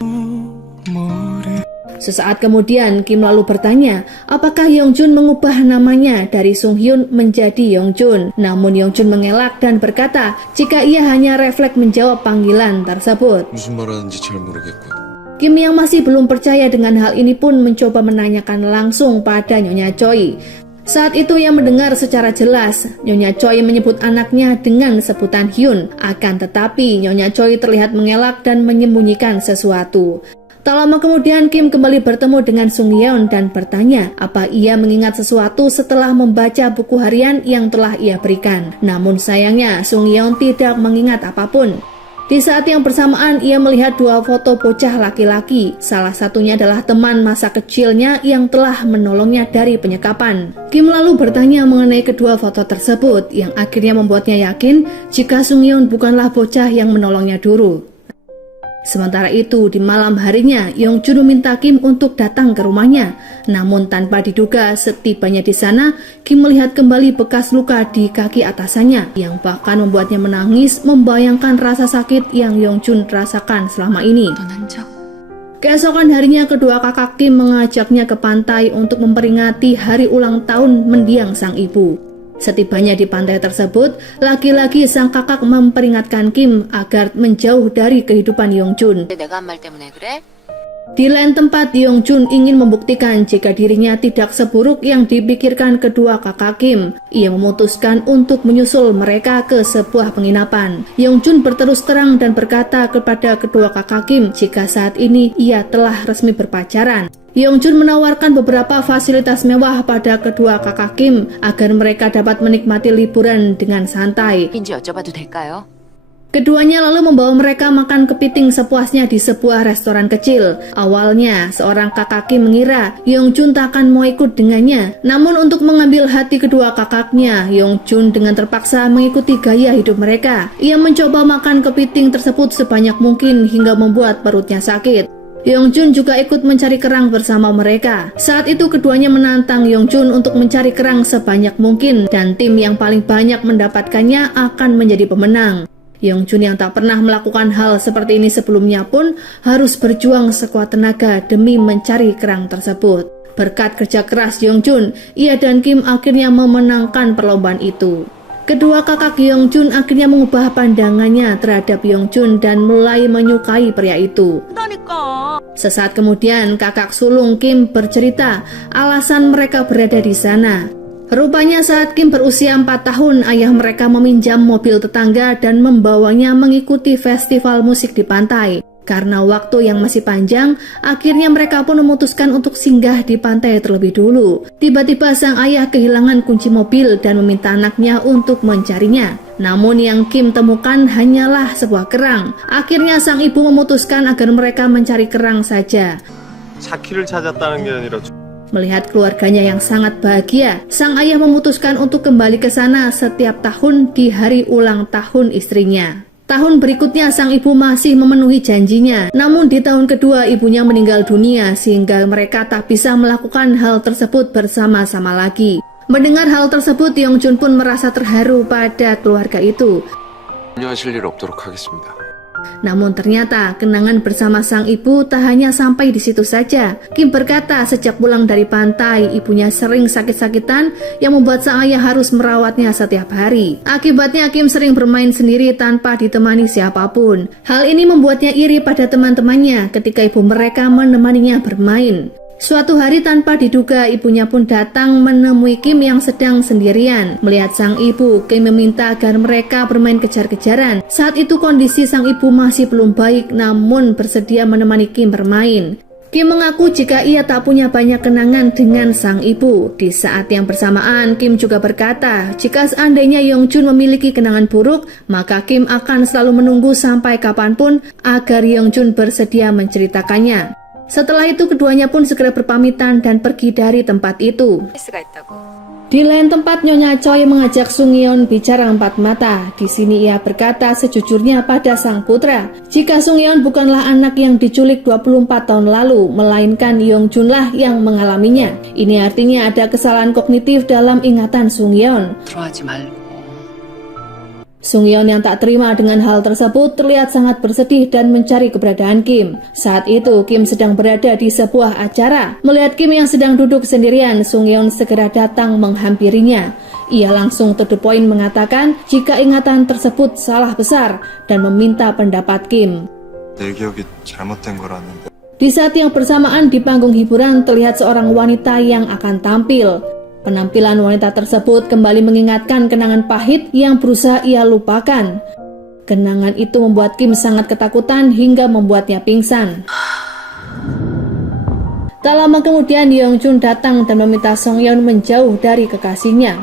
Sesaat kemudian, Kim lalu bertanya, apakah Yongjun mengubah namanya dari Sunghyun menjadi Yongjun. Namun Yongjun mengelak dan berkata jika ia hanya refleks menjawab panggilan tersebut. 무슨 말 하는지 잘 모르겠고. Kim yang masih belum percaya dengan hal ini pun mencoba menanyakan langsung pada Nyonya Choi. Saat itu ia mendengar secara jelas Nyonya Choi menyebut anaknya dengan sebutan Hyun. Akan tetapi Nyonya Choi terlihat mengelak dan menyembunyikan sesuatu. Tak lama kemudian Kim kembali bertemu dengan Sungyeon dan bertanya apa ia mengingat sesuatu setelah membaca buku harian yang telah ia berikan. Namun sayangnya Sungyeon tidak mengingat apapun. Di saat yang bersamaan, ia melihat dua foto bocah laki-laki. Salah satunya adalah teman masa kecilnya yang telah menolongnya dari penyekapan. Kim lalu bertanya mengenai kedua foto tersebut, yang akhirnya membuatnya yakin jika Sungyeon bukanlah bocah yang menolongnya dulu. Sementara itu, di malam harinya, Yongjun meminta Kim untuk datang ke rumahnya. Namun tanpa diduga, setibanya di sana, Kim melihat kembali bekas luka di kaki atasannya, yang bahkan membuatnya menangis membayangkan rasa sakit yang Yongjun rasakan selama ini. Keesokan harinya, kedua kakak Kim mengajaknya ke pantai untuk memperingati hari ulang tahun mendiang sang ibu. Setibanya di pantai tersebut, lagi-lagi sang kakak memperingatkan Kim agar menjauh dari kehidupan Yongjun. Di lain tempat, Yongjun ingin membuktikan jika dirinya tidak seburuk yang dipikirkan kedua kakak Kim. Ia memutuskan untuk menyusul mereka ke sebuah penginapan. Yongjun berterus terang dan berkata kepada kedua kakak Kim jika saat ini ia telah resmi berpacaran. Yongjun menawarkan beberapa fasilitas mewah pada kedua kakak Kim agar mereka dapat menikmati liburan dengan santai. Keduanya lalu membawa mereka makan kepiting sepuasnya di sebuah restoran kecil. Awalnya, seorang kakak Kim mengira Yongjun tak akan mau ikut dengannya. Namun untuk mengambil hati kedua kakaknya, Yongjun dengan terpaksa mengikuti gaya hidup mereka. Ia mencoba makan kepiting tersebut sebanyak mungkin hingga membuat perutnya sakit. Yongjun juga ikut mencari kerang bersama mereka. Saat itu keduanya menantang Yongjun untuk mencari kerang sebanyak mungkin dan tim yang paling banyak mendapatkannya akan menjadi pemenang. Yongjun yang tak pernah melakukan hal seperti ini sebelumnya pun harus berjuang sekuat tenaga demi mencari kerang tersebut. Berkat kerja keras Yongjun, ia dan Kim akhirnya memenangkan perlombaan itu. Kedua kakak Yongjun akhirnya mengubah pandangannya terhadap Yongjun dan mulai menyukai pria itu. Sesaat kemudian, kakak sulung Kim bercerita alasan mereka berada di sana. Rupanya saat Kim berusia 4 tahun, ayah mereka meminjam mobil tetangga dan membawanya mengikuti festival musik di pantai. Karena waktu yang masih panjang, akhirnya mereka pun memutuskan untuk singgah di pantai terlebih dulu. Tiba-tiba sang ayah kehilangan kunci mobil dan meminta anaknya untuk mencarinya. Namun yang Kim temukan hanyalah sebuah kerang. Akhirnya sang ibu memutuskan agar mereka mencari kerang saja. 차키를 찾았다는 게 아니라 Melihat keluarganya yang sangat bahagia, sang ayah memutuskan untuk kembali ke sana setiap tahun di hari ulang tahun istrinya. Tahun berikutnya sang ibu masih memenuhi janjinya, namun di tahun kedua ibunya meninggal dunia sehingga mereka tak bisa melakukan hal tersebut bersama-sama lagi. Mendengar hal tersebut, Yongjun pun merasa terharu pada keluarga itu. 염려하실 일 없도록 하겠습니다. Namun ternyata kenangan bersama sang ibu tak hanya sampai di situ saja. Kim berkata sejak pulang dari pantai, ibunya sering sakit-sakitan yang membuat sang ayah harus merawatnya setiap hari. Akibatnya Kim sering bermain sendiri tanpa ditemani siapapun. Hal ini membuatnya iri pada teman-temannya ketika ibu mereka menemaninya bermain. Suatu hari tanpa diduga, ibunya pun datang menemui Kim yang sedang sendirian. Melihat sang ibu, Kim meminta agar mereka bermain kejar-kejaran. Saat itu kondisi sang ibu masih belum baik, namun bersedia menemani Kim bermain. Kim mengaku jika ia tak punya banyak kenangan dengan sang ibu. Di saat yang bersamaan, Kim juga berkata, jika seandainya Yongjun memiliki kenangan buruk, maka Kim akan selalu menunggu sampai kapanpun agar Yongjun bersedia menceritakannya. Setelah itu keduanya pun segera berpamitan dan pergi dari tempat itu. 스가 있다고. Di lain tempat, Nyonya Choi mengajak Sung Yeon bicara empat mata. Di sini ia berkata sejujurnya pada sang putra, jika Sung Yeon bukanlah anak yang diculik 24 tahun lalu, melainkan Yongjun lah yang mengalaminya. Ini artinya ada kesalahan kognitif dalam ingatan Sung Yeon. 들어하지 말고. Sung Yeon yang tak terima dengan hal tersebut terlihat sangat bersedih dan mencari keberadaan Kim. Saat itu Kim sedang berada di sebuah acara. Melihat Kim yang sedang duduk sendirian, Sung Yeon segera datang menghampirinya. Ia langsung to the point mengatakan jika ingatan tersebut salah besar dan meminta pendapat Kim. 내 기억이 잘못된 거라는데. Di saat yang bersamaan di panggung hiburan terlihat seorang wanita yang akan tampil. Penampilan wanita tersebut kembali mengingatkan kenangan pahit yang berusaha ia lupakan. Kenangan itu membuat Kim sangat ketakutan hingga membuatnya pingsan. Tak lama kemudian Yongjun datang dan meminta Sung Yeon menjauh dari kekasihnya.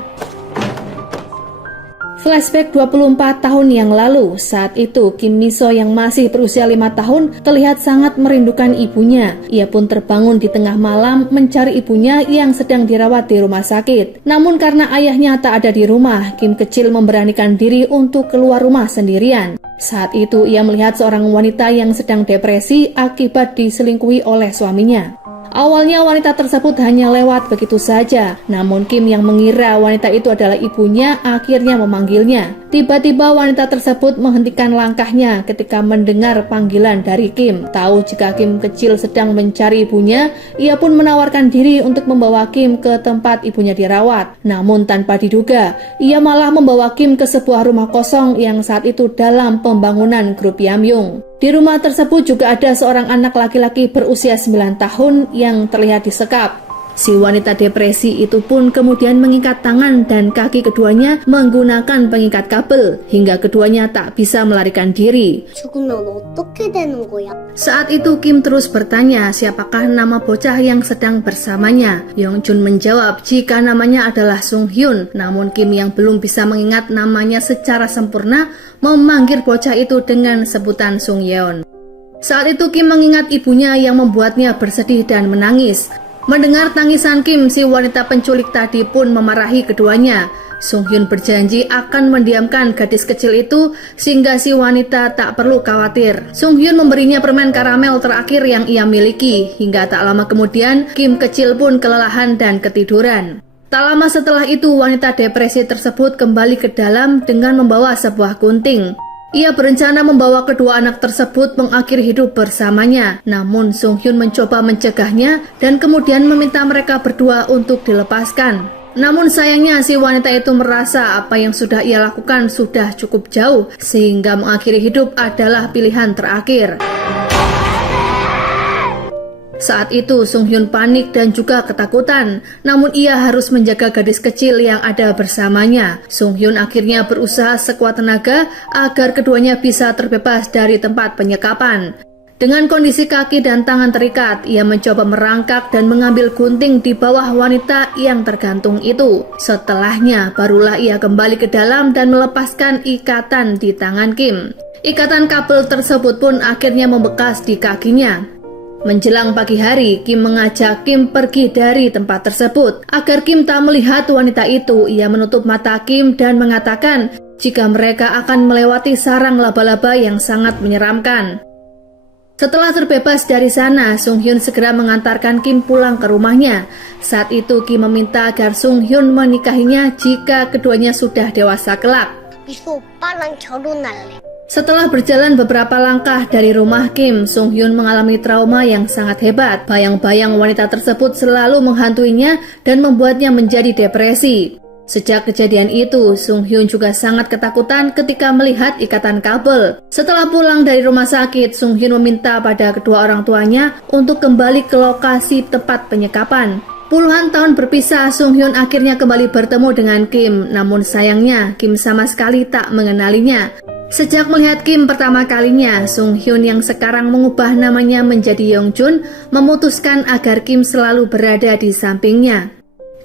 Flashback 24 tahun yang lalu, saat itu Kim Miso yang masih berusia 5 tahun terlihat sangat merindukan ibunya. Ia pun terbangun di tengah malam mencari ibunya yang sedang dirawat di rumah sakit. Namun karena ayahnya tak ada di rumah, Kim kecil memberanikan diri untuk keluar rumah sendirian. Saat itu ia melihat seorang wanita yang sedang depresi akibat diselingkuhi oleh suaminya. Awalnya wanita tersebut hanya lewat begitu saja, namun Kim yang mengira wanita itu adalah ibunya akhirnya memanggilnya. Tiba-tiba wanita tersebut menghentikan langkahnya ketika mendengar panggilan dari Kim. Tahu jika Kim kecil sedang mencari ibunya, ia pun menawarkan diri untuk membawa Kim ke tempat ibunya dirawat. Namun tanpa diduga, ia malah membawa Kim ke sebuah rumah kosong yang saat itu dalam pembangunan grup Yamyung. Di rumah tersebut juga ada seorang anak laki-laki berusia 9 tahun yang terlihat disekap. Si wanita depresi itu pun kemudian mengikat tangan dan kaki keduanya menggunakan pengikat kabel hingga keduanya tak bisa melarikan diri. 죽으면 어떻게 되는 거야? Saat itu Kim terus bertanya siapakah nama bocah yang sedang bersamanya. Yongjun menjawab jika namanya adalah Sung Hyun. Namun Kim yang belum bisa mengingat namanya secara sempurna memanggil bocah itu dengan sebutan Sung Yeon. Saat itu Kim mengingat ibunya yang membuatnya bersedih dan menangis. Mendengar tangisan Kim, si wanita penculik tadi pun memarahi keduanya. Sung Hyun berjanji akan mendiamkan gadis kecil itu sehingga si wanita tak perlu khawatir. Sung Hyun memberinya permen karamel terakhir yang ia miliki. Hingga tak lama kemudian, Kim kecil pun kelelahan dan ketiduran. Tak lama setelah itu, wanita depresi tersebut kembali ke dalam dengan membawa sebuah gunting. Ia berencana membawa kedua anak tersebut mengakhiri hidup bersamanya. Namun Sung Hyun mencoba mencegahnya dan kemudian meminta mereka berdua untuk dilepaskan. Namun sayangnya si wanita itu merasa apa yang sudah ia lakukan sudah cukup jauh sehingga mengakhiri hidup adalah pilihan terakhir. Saat itu Sung Hyun panik dan juga ketakutan, namun ia harus menjaga gadis kecil yang ada bersamanya. Sung Hyun akhirnya berusaha sekuat tenaga agar keduanya bisa terbebas dari tempat penyekapan. Dengan kondisi kaki dan tangan terikat, ia mencoba merangkak dan mengambil gunting di bawah wanita yang tergantung itu. Setelahnya, barulah ia kembali ke dalam dan melepaskan ikatan di tangan Kim. Ikatan kabel tersebut pun akhirnya membekas di kakinya. Menjelang pagi hari, Kim mengajak Kim pergi dari tempat tersebut. Agar Kim tak melihat wanita itu, ia menutup mata Kim dan mengatakan jika mereka akan melewati sarang laba-laba yang sangat menyeramkan. Setelah terbebas dari sana, Sung Hyun segera mengantarkan Kim pulang ke rumahnya. Saat itu Kim meminta agar Sung Hyun menikahinya jika keduanya sudah dewasa kelak. 미소 오빠랑 결혼할래. Setelah berjalan beberapa langkah dari rumah Kim, Sung Hyun mengalami trauma yang sangat hebat. Bayang-bayang wanita tersebut selalu menghantuinya dan membuatnya menjadi depresi. Sejak kejadian itu, Sung Hyun juga sangat ketakutan ketika melihat ikatan kabel. Setelah pulang dari rumah sakit, Sung Hyun meminta pada kedua orang tuanya untuk kembali ke lokasi tempat penyekapan. Puluhan tahun berpisah, Sung Hyun akhirnya kembali bertemu dengan Kim. Namun sayangnya, Kim sama sekali tak mengenalinya. Sejak melihat Kim pertama kalinya, Sung Hyun yang sekarang mengubah namanya menjadi Yongjun memutuskan agar Kim selalu berada di sampingnya.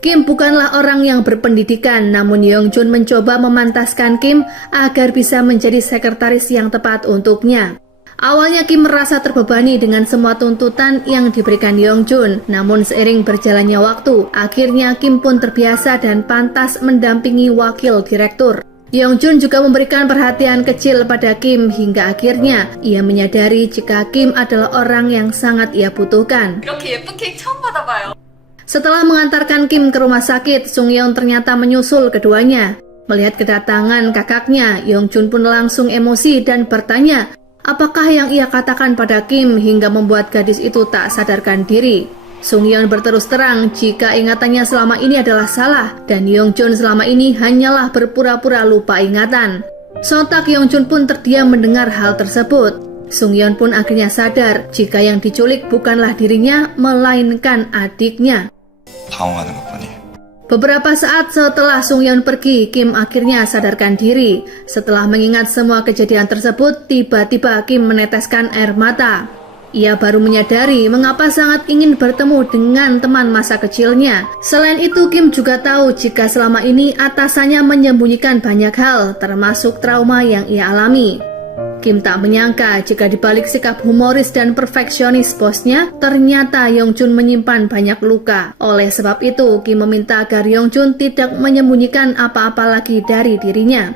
Kim bukanlah orang yang berpendidikan, namun Yongjun mencoba memantaskan Kim agar bisa menjadi sekretaris yang tepat untuknya. Awalnya Kim merasa terbebani dengan semua tuntutan yang diberikan Yongjun, namun seiring berjalannya waktu, akhirnya Kim pun terbiasa dan pantas mendampingi wakil direktur. Yongjun juga memberikan perhatian kecil pada Kim hingga akhirnya ia menyadari jika Kim adalah orang yang sangat ia butuhkan. 이렇게 예쁜 케이크 처음 받아봐요. Setelah mengantarkan Kim ke rumah sakit, Sung Yeon ternyata menyusul keduanya. Melihat kedatangan kakaknya, Yongjun pun langsung emosi dan bertanya, apakah yang ia katakan pada Kim hingga membuat gadis itu tak sadarkan diri. Sung Yeon berterus terang jika ingatannya selama ini adalah salah dan Yongjun selama ini hanyalah berpura-pura lupa ingatan. Sontak Yongjun pun terdiam mendengar hal tersebut. Sung Yeon pun akhirnya sadar jika yang diculik bukanlah dirinya, melainkan adiknya. 당황하는 것뿐이. Beberapa saat setelah Sung Yeon pergi, Kim akhirnya sadarkan diri. Setelah mengingat semua kejadian tersebut, tiba-tiba Kim meneteskan air mata. Ia baru menyadari mengapa sangat ingin bertemu dengan teman masa kecilnya. Selain itu, Kim juga tahu jika selama ini atasannya menyembunyikan banyak hal, termasuk trauma yang ia alami. Kim tak menyangka jika dibalik sikap humoris dan perfeksionis bosnya, ternyata Yongjun menyimpan banyak luka. Oleh sebab itu, Kim meminta agar Yongjun tidak menyembunyikan apa-apa lagi dari dirinya.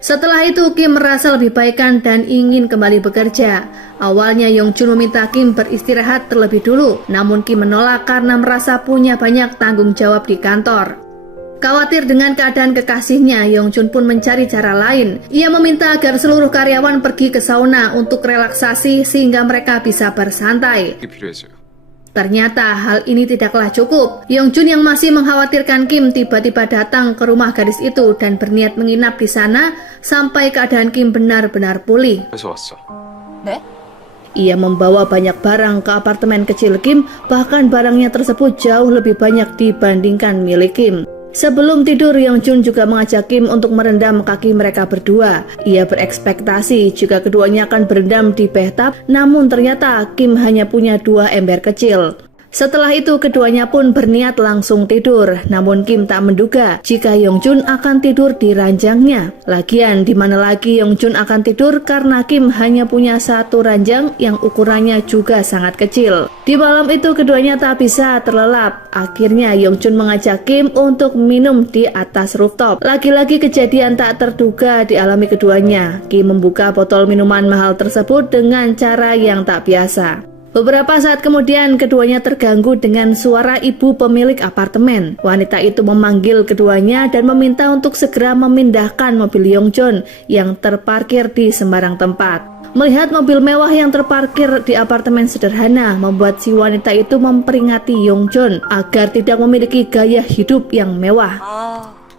Setelah itu, Kim merasa lebih baikan dan ingin kembali bekerja. Awalnya Yongjun meminta Kim beristirahat terlebih dulu, namun Kim menolak karena merasa punya banyak tanggung jawab di kantor. Khawatir dengan keadaan kekasihnya, Yongjun pun mencari cara lain. Ia meminta agar seluruh karyawan pergi ke sauna untuk relaksasi sehingga mereka bisa bersantai. 이게 필요해서요. Ternyata hal ini tidaklah cukup. Yongjun yang masih mengkhawatirkan Kim tiba-tiba datang ke rumah gadis itu dan berniat menginap di sana sampai keadaan Kim benar-benar pulih. 그래서 왔어. 네? Ia membawa banyak barang ke apartemen kecil Kim, bahkan barangnya tersebut jauh lebih banyak dibandingkan milik Kim. Sebelum tidur, Yongjun juga mengajak Kim untuk merendam kaki mereka berdua. Ia berekspektasi jika keduanya akan berendam di bathtub, namun ternyata Kim hanya punya 2 ember kecil. Setelah itu, keduanya pun berniat langsung tidur. Namun Kim tak menduga jika Yongjun akan tidur di ranjangnya. Lagian, di mana lagi Yongjun akan tidur karena Kim hanya punya 1 ranjang yang ukurannya juga sangat kecil. Di malam itu, keduanya tak bisa terlelap. Akhirnya, Yongjun mengajak Kim untuk minum di atas rooftop. Lagi-lagi kejadian tak terduga dialami keduanya. Kim membuka botol minuman mahal tersebut dengan cara yang tak biasa. Beberapa saat kemudian, keduanya terganggu dengan suara ibu pemilik apartemen. Wanita itu memanggil keduanya dan meminta untuk segera memindahkan mobil Yongjun yang terparkir di sembarang tempat. Melihat mobil mewah yang terparkir di apartemen sederhana, membuat si wanita itu memperingati Yongjun agar tidak memiliki gaya hidup yang mewah.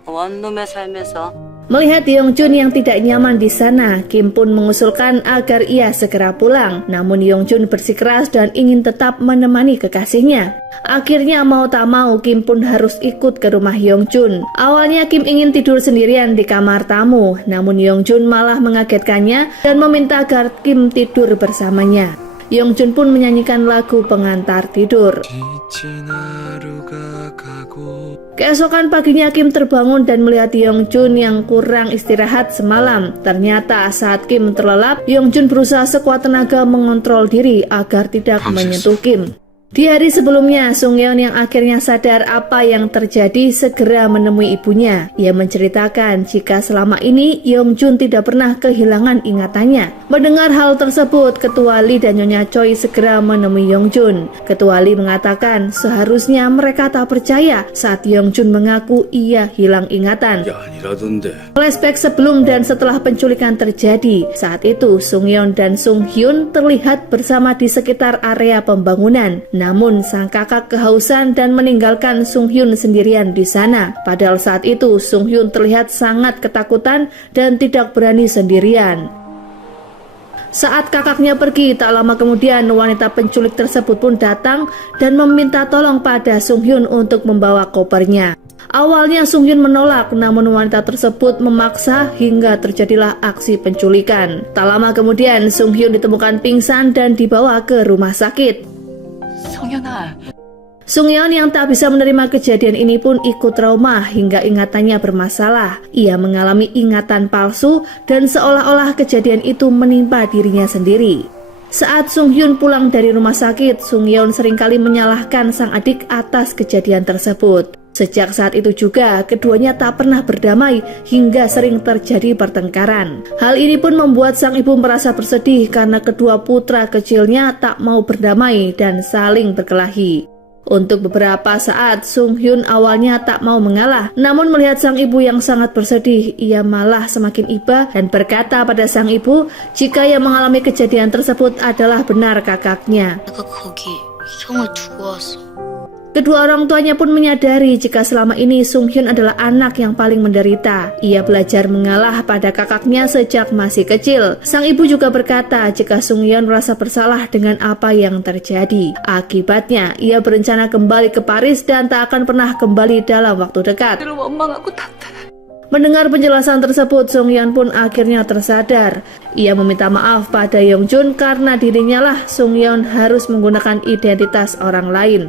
원룸의 삶에서 Melihat Yongjun yang tidak nyaman di sana, Kim pun mengusulkan agar ia segera pulang. Namun Yongjun bersikeras dan ingin tetap menemani kekasihnya. Akhirnya mau tak mau Kim pun harus ikut ke rumah Yongjun. Awalnya Kim ingin tidur sendirian di kamar tamu, namun Yongjun malah mengagetkannya dan meminta agar Kim tidur bersamanya. Yongjun pun menyanyikan lagu pengantar tidur. Keesokan paginya Kim terbangun dan melihat Yongjun yang kurang istirahat semalam. Ternyata saat Kim terlelap, Yongjun berusaha sekuat tenaga mengontrol diri agar tidak menyentuh Kim. Di hari sebelumnya, Sungyeon yang akhirnya sadar apa yang terjadi segera menemui ibunya. Ia menceritakan jika selama ini Yongjun tidak pernah kehilangan ingatannya. Mendengar hal tersebut, Ketua Lee dan Nyonya Choi segera menemui Yongjun. Ketua Lee mengatakan seharusnya mereka tak percaya saat Yongjun mengaku ia hilang ingatan. Flashback sebelum dan setelah penculikan terjadi. Saat itu, Sungyeon dan Sunghyun terlihat bersama di sekitar area pembangunan. Namun sang kakak kehausan dan meninggalkan Sunghyun sendirian di sana. Padahal saat itu Sunghyun terlihat sangat ketakutan dan tidak berani sendirian. Saat kakaknya pergi, tak lama kemudian wanita penculik tersebut pun datang dan meminta tolong pada Sunghyun untuk membawa kopernya. Awalnya Sunghyun menolak, namun wanita tersebut memaksa hingga terjadilah aksi penculikan. Tak lama kemudian Sunghyun ditemukan pingsan dan dibawa ke rumah sakit. Sungyeon yang tak bisa menerima kejadian ini pun ikut trauma hingga ingatannya bermasalah. Ia mengalami ingatan palsu dan seolah-olah kejadian itu menimpa dirinya sendiri. Saat Sunghyun pulang dari rumah sakit, Sungyeon seringkali menyalahkan sang adik atas kejadian tersebut. Sejak saat itu juga, keduanya tak pernah berdamai hingga sering terjadi pertengkaran. Hal ini pun membuat sang ibu merasa bersedih karena kedua putra kecilnya tak mau berdamai dan saling berkelahi. Untuk beberapa saat, Sunghyun awalnya tak mau mengalah. Namun melihat sang ibu yang sangat bersedih, ia malah semakin iba dan berkata pada sang ibu jika yang mengalami kejadian tersebut adalah benar kakaknya. Kedua orang tuanya pun menyadari jika selama ini Sunghyun adalah anak yang paling menderita. Ia belajar mengalah pada kakaknya sejak masih kecil. Sang ibu juga berkata jika Sungyeon merasa bersalah dengan apa yang terjadi. Akibatnya, ia berencana kembali ke Paris dan tak akan pernah kembali dalam waktu dekat. Mendengar penjelasan tersebut, Sungyeon pun akhirnya tersadar. Ia meminta maaf pada Yongjun karena dirinya lah Sungyeon harus menggunakan identitas orang lain.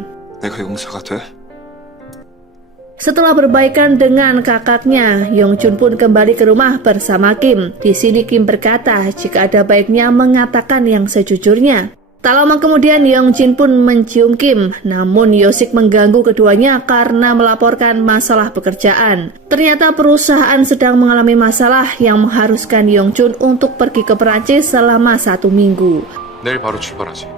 Setelah berbaikan dengan kakaknya, Yongjun pun kembali ke rumah bersama Kim. Di sini Kim berkata jika ada baiknya mengatakan yang sejujurnya. Tak lama kemudian Yongjin pun mencium Kim, namun Yosik mengganggu keduanya karena melaporkan masalah pekerjaan. Ternyata perusahaan sedang mengalami masalah yang mengharuskan Yongjun untuk pergi ke Perancis selama 1 minggu. 내일 바로 출발하지.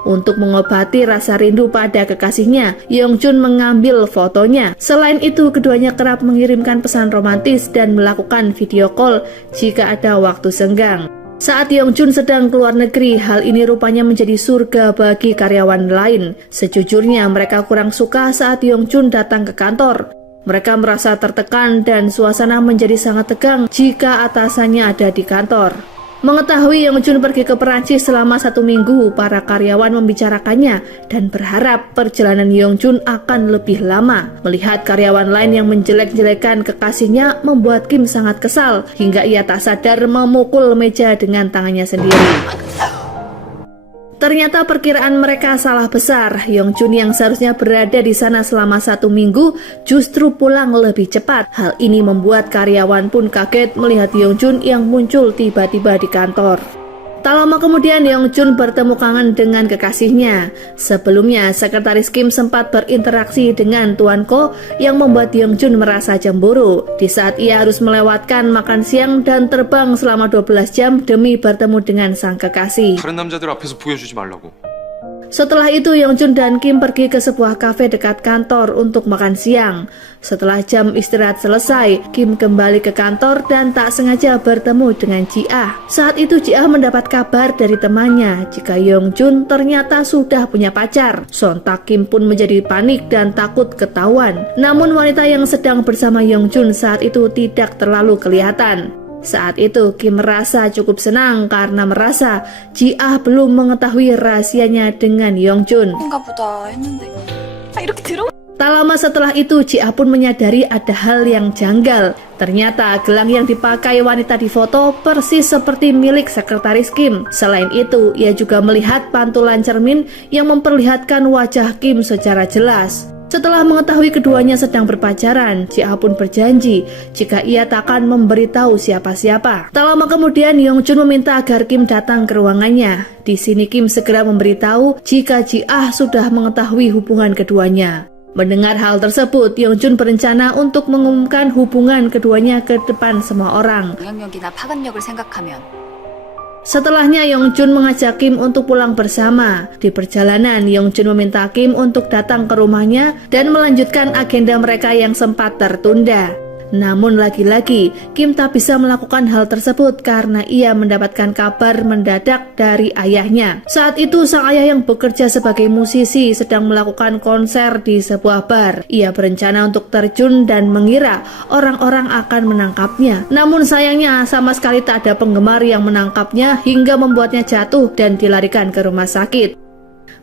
Untuk mengobati rasa rindu pada kekasihnya, Yongjun mengambil fotonya. Selain itu, keduanya kerap mengirimkan pesan romantis dan melakukan video call jika ada waktu senggang. Saat Yongjun sedang keluar negeri, hal ini rupanya menjadi surga bagi karyawan lain. Sejujurnya, mereka kurang suka saat Yongjun datang ke kantor. Mereka merasa tertekan dan suasana menjadi sangat tegang jika atasannya ada di kantor. Mengetahui Yongjun pergi ke Perancis selama 1 minggu, para karyawan membicarakannya dan berharap perjalanan Yongjun akan lebih lama. Melihat karyawan lain yang menjelek-jelekan kekasihnya membuat Kim sangat kesal hingga ia tak sadar memukul meja dengan tangannya sendiri. Ternyata perkiraan mereka salah besar. Yongjun yang seharusnya berada di sana selama 1 minggu justru pulang lebih cepat. Hal ini membuat karyawan pun kaget melihat Yongjun yang muncul tiba-tiba di kantor. Tak lama kemudian Yongjun bertemu kangen dengan kekasihnya. Sebelumnya, sekretaris Kim sempat berinteraksi dengan Tuan Ko yang membuat Yongjun merasa cemburu. Di saat ia harus melewatkan makan siang dan terbang selama 12 jam demi bertemu dengan sang kekasih. 다른 남자들 앞에서 보여주지 말라고. Setelah itu Yongjun dan Kim pergi ke sebuah kafe dekat kantor untuk makan siang. Setelah jam istirahat selesai, Kim kembali ke kantor dan tak sengaja bertemu dengan Ji-ah. Saat itu Ji-ah mendapat kabar dari temannya jika Yongjun ternyata sudah punya pacar. Sontak Kim pun menjadi panik dan takut ketahuan. Namun wanita yang sedang bersama Yongjun saat itu tidak terlalu kelihatan. Saat itu Kim merasa cukup senang karena merasa Ji-ah belum mengetahui rahasianya dengan Yongjun. 뭔가 보다 했는데. 이렇게 들어? Tak lama setelah itu Ji-ah pun menyadari ada hal yang janggal. Ternyata gelang yang dipakai wanita di foto persis seperti milik sekretaris Kim. Selain itu, ia juga melihat pantulan cermin yang memperlihatkan wajah Kim secara jelas. Setelah mengetahui keduanya sedang berpacaran, Ji-ah pun berjanji jika ia takkan memberitahu siapa-siapa. Tak lama kemudian, Yongjun meminta agar Kim datang ke ruangannya. Di sini Kim segera memberitahu jika Ji-ah sudah mengetahui hubungan keduanya. Mendengar hal tersebut, Yongjun berencana untuk mengumumkan hubungan keduanya ke depan semua orang. 영향력이나 파급력을 생각하면 Setelahnya Yongjun mengajak Kim untuk pulang bersama. Di perjalanan, Yongjun meminta Kim untuk datang ke rumahnya dan melanjutkan agenda mereka yang sempat tertunda. Namun lagi-lagi, Kim tak bisa melakukan hal tersebut karena ia mendapatkan kabar mendadak dari ayahnya. Saat itu sang ayah yang bekerja sebagai musisi sedang melakukan konser di sebuah bar. Ia berencana untuk terjun dan mengira orang-orang akan menangkapnya. Namun sayangnya sama sekali tak ada penggemar yang menangkapnya hingga membuatnya jatuh dan dilarikan ke rumah sakit.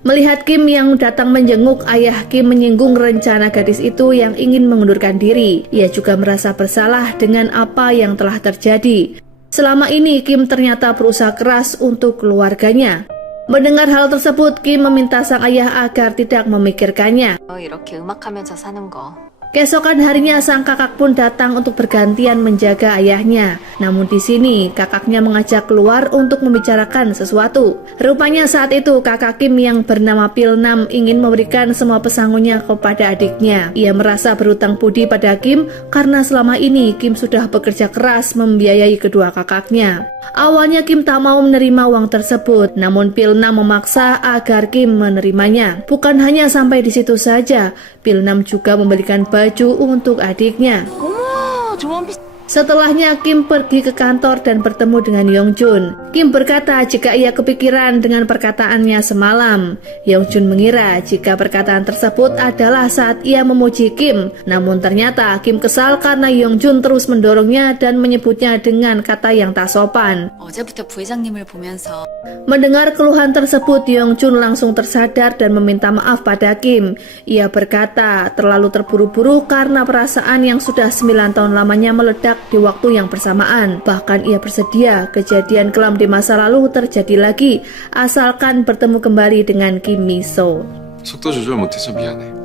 Melihat Kim yang datang menjenguk, ayah Kim menyinggung rencana gadis itu yang ingin mengundurkan diri. Ia juga merasa bersalah dengan apa yang telah terjadi. Selama ini Kim ternyata berusaha keras untuk keluarganya. Mendengar hal tersebut, Kim meminta sang ayah agar tidak memikirkannya. 이렇게 음악하면서 사는 거. Keesokan harinya sang kakak pun datang untuk bergantian menjaga ayahnya. Namun di sini kakaknya mengajak keluar untuk membicarakan sesuatu. Rupanya saat itu kakak Kim yang bernama Pil-nam ingin memberikan semua pesangonnya kepada adiknya. Ia merasa berutang budi pada Kim karena selama ini Kim sudah bekerja keras membiayai kedua kakaknya. Awalnya Kim tak mau menerima uang tersebut, namun Pil-nam memaksa agar Kim menerimanya. Bukan hanya sampai di situ saja, Pil-nam juga membelikan baju untuk adiknya. 어머, 조원 Setelahnya Kim pergi ke kantor dan bertemu dengan Yongjun. Kim berkata jika ia kepikiran dengan perkataannya semalam. Yongjun mengira jika perkataan tersebut adalah saat ia memuji Kim. Namun ternyata Kim kesal karena Yongjun terus mendorongnya dan menyebutnya dengan kata yang tak sopan. 어제부터 부회장님을 보면서 Mendengar keluhan tersebut, Yongjun langsung tersadar dan meminta maaf pada Kim. Ia berkata terlalu terburu-buru karena perasaan yang sudah 9 tahun lamanya meledak di waktu yang bersamaan. Bahkan ia bersedia kejadian kelam di masa lalu terjadi lagi asalkan bertemu kembali dengan Kim Mi-so. 속도 조절 못해서 미안해.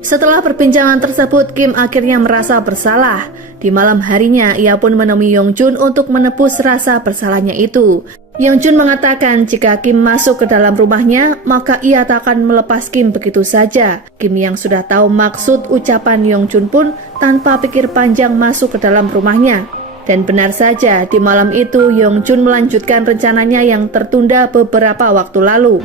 Setelah perbincangan tersebut, Kim akhirnya merasa bersalah. Di malam harinya, ia pun menemui Yongjun untuk menebus rasa bersalahnya itu. Yongjun mengatakan jika Kim masuk ke dalam rumahnya, maka ia tak akan melepas Kim begitu saja. Kim yang sudah tahu maksud ucapan Yongjun pun tanpa pikir panjang masuk ke dalam rumahnya. Dan benar saja, di malam itu Yongjun melanjutkan rencananya yang tertunda beberapa waktu lalu.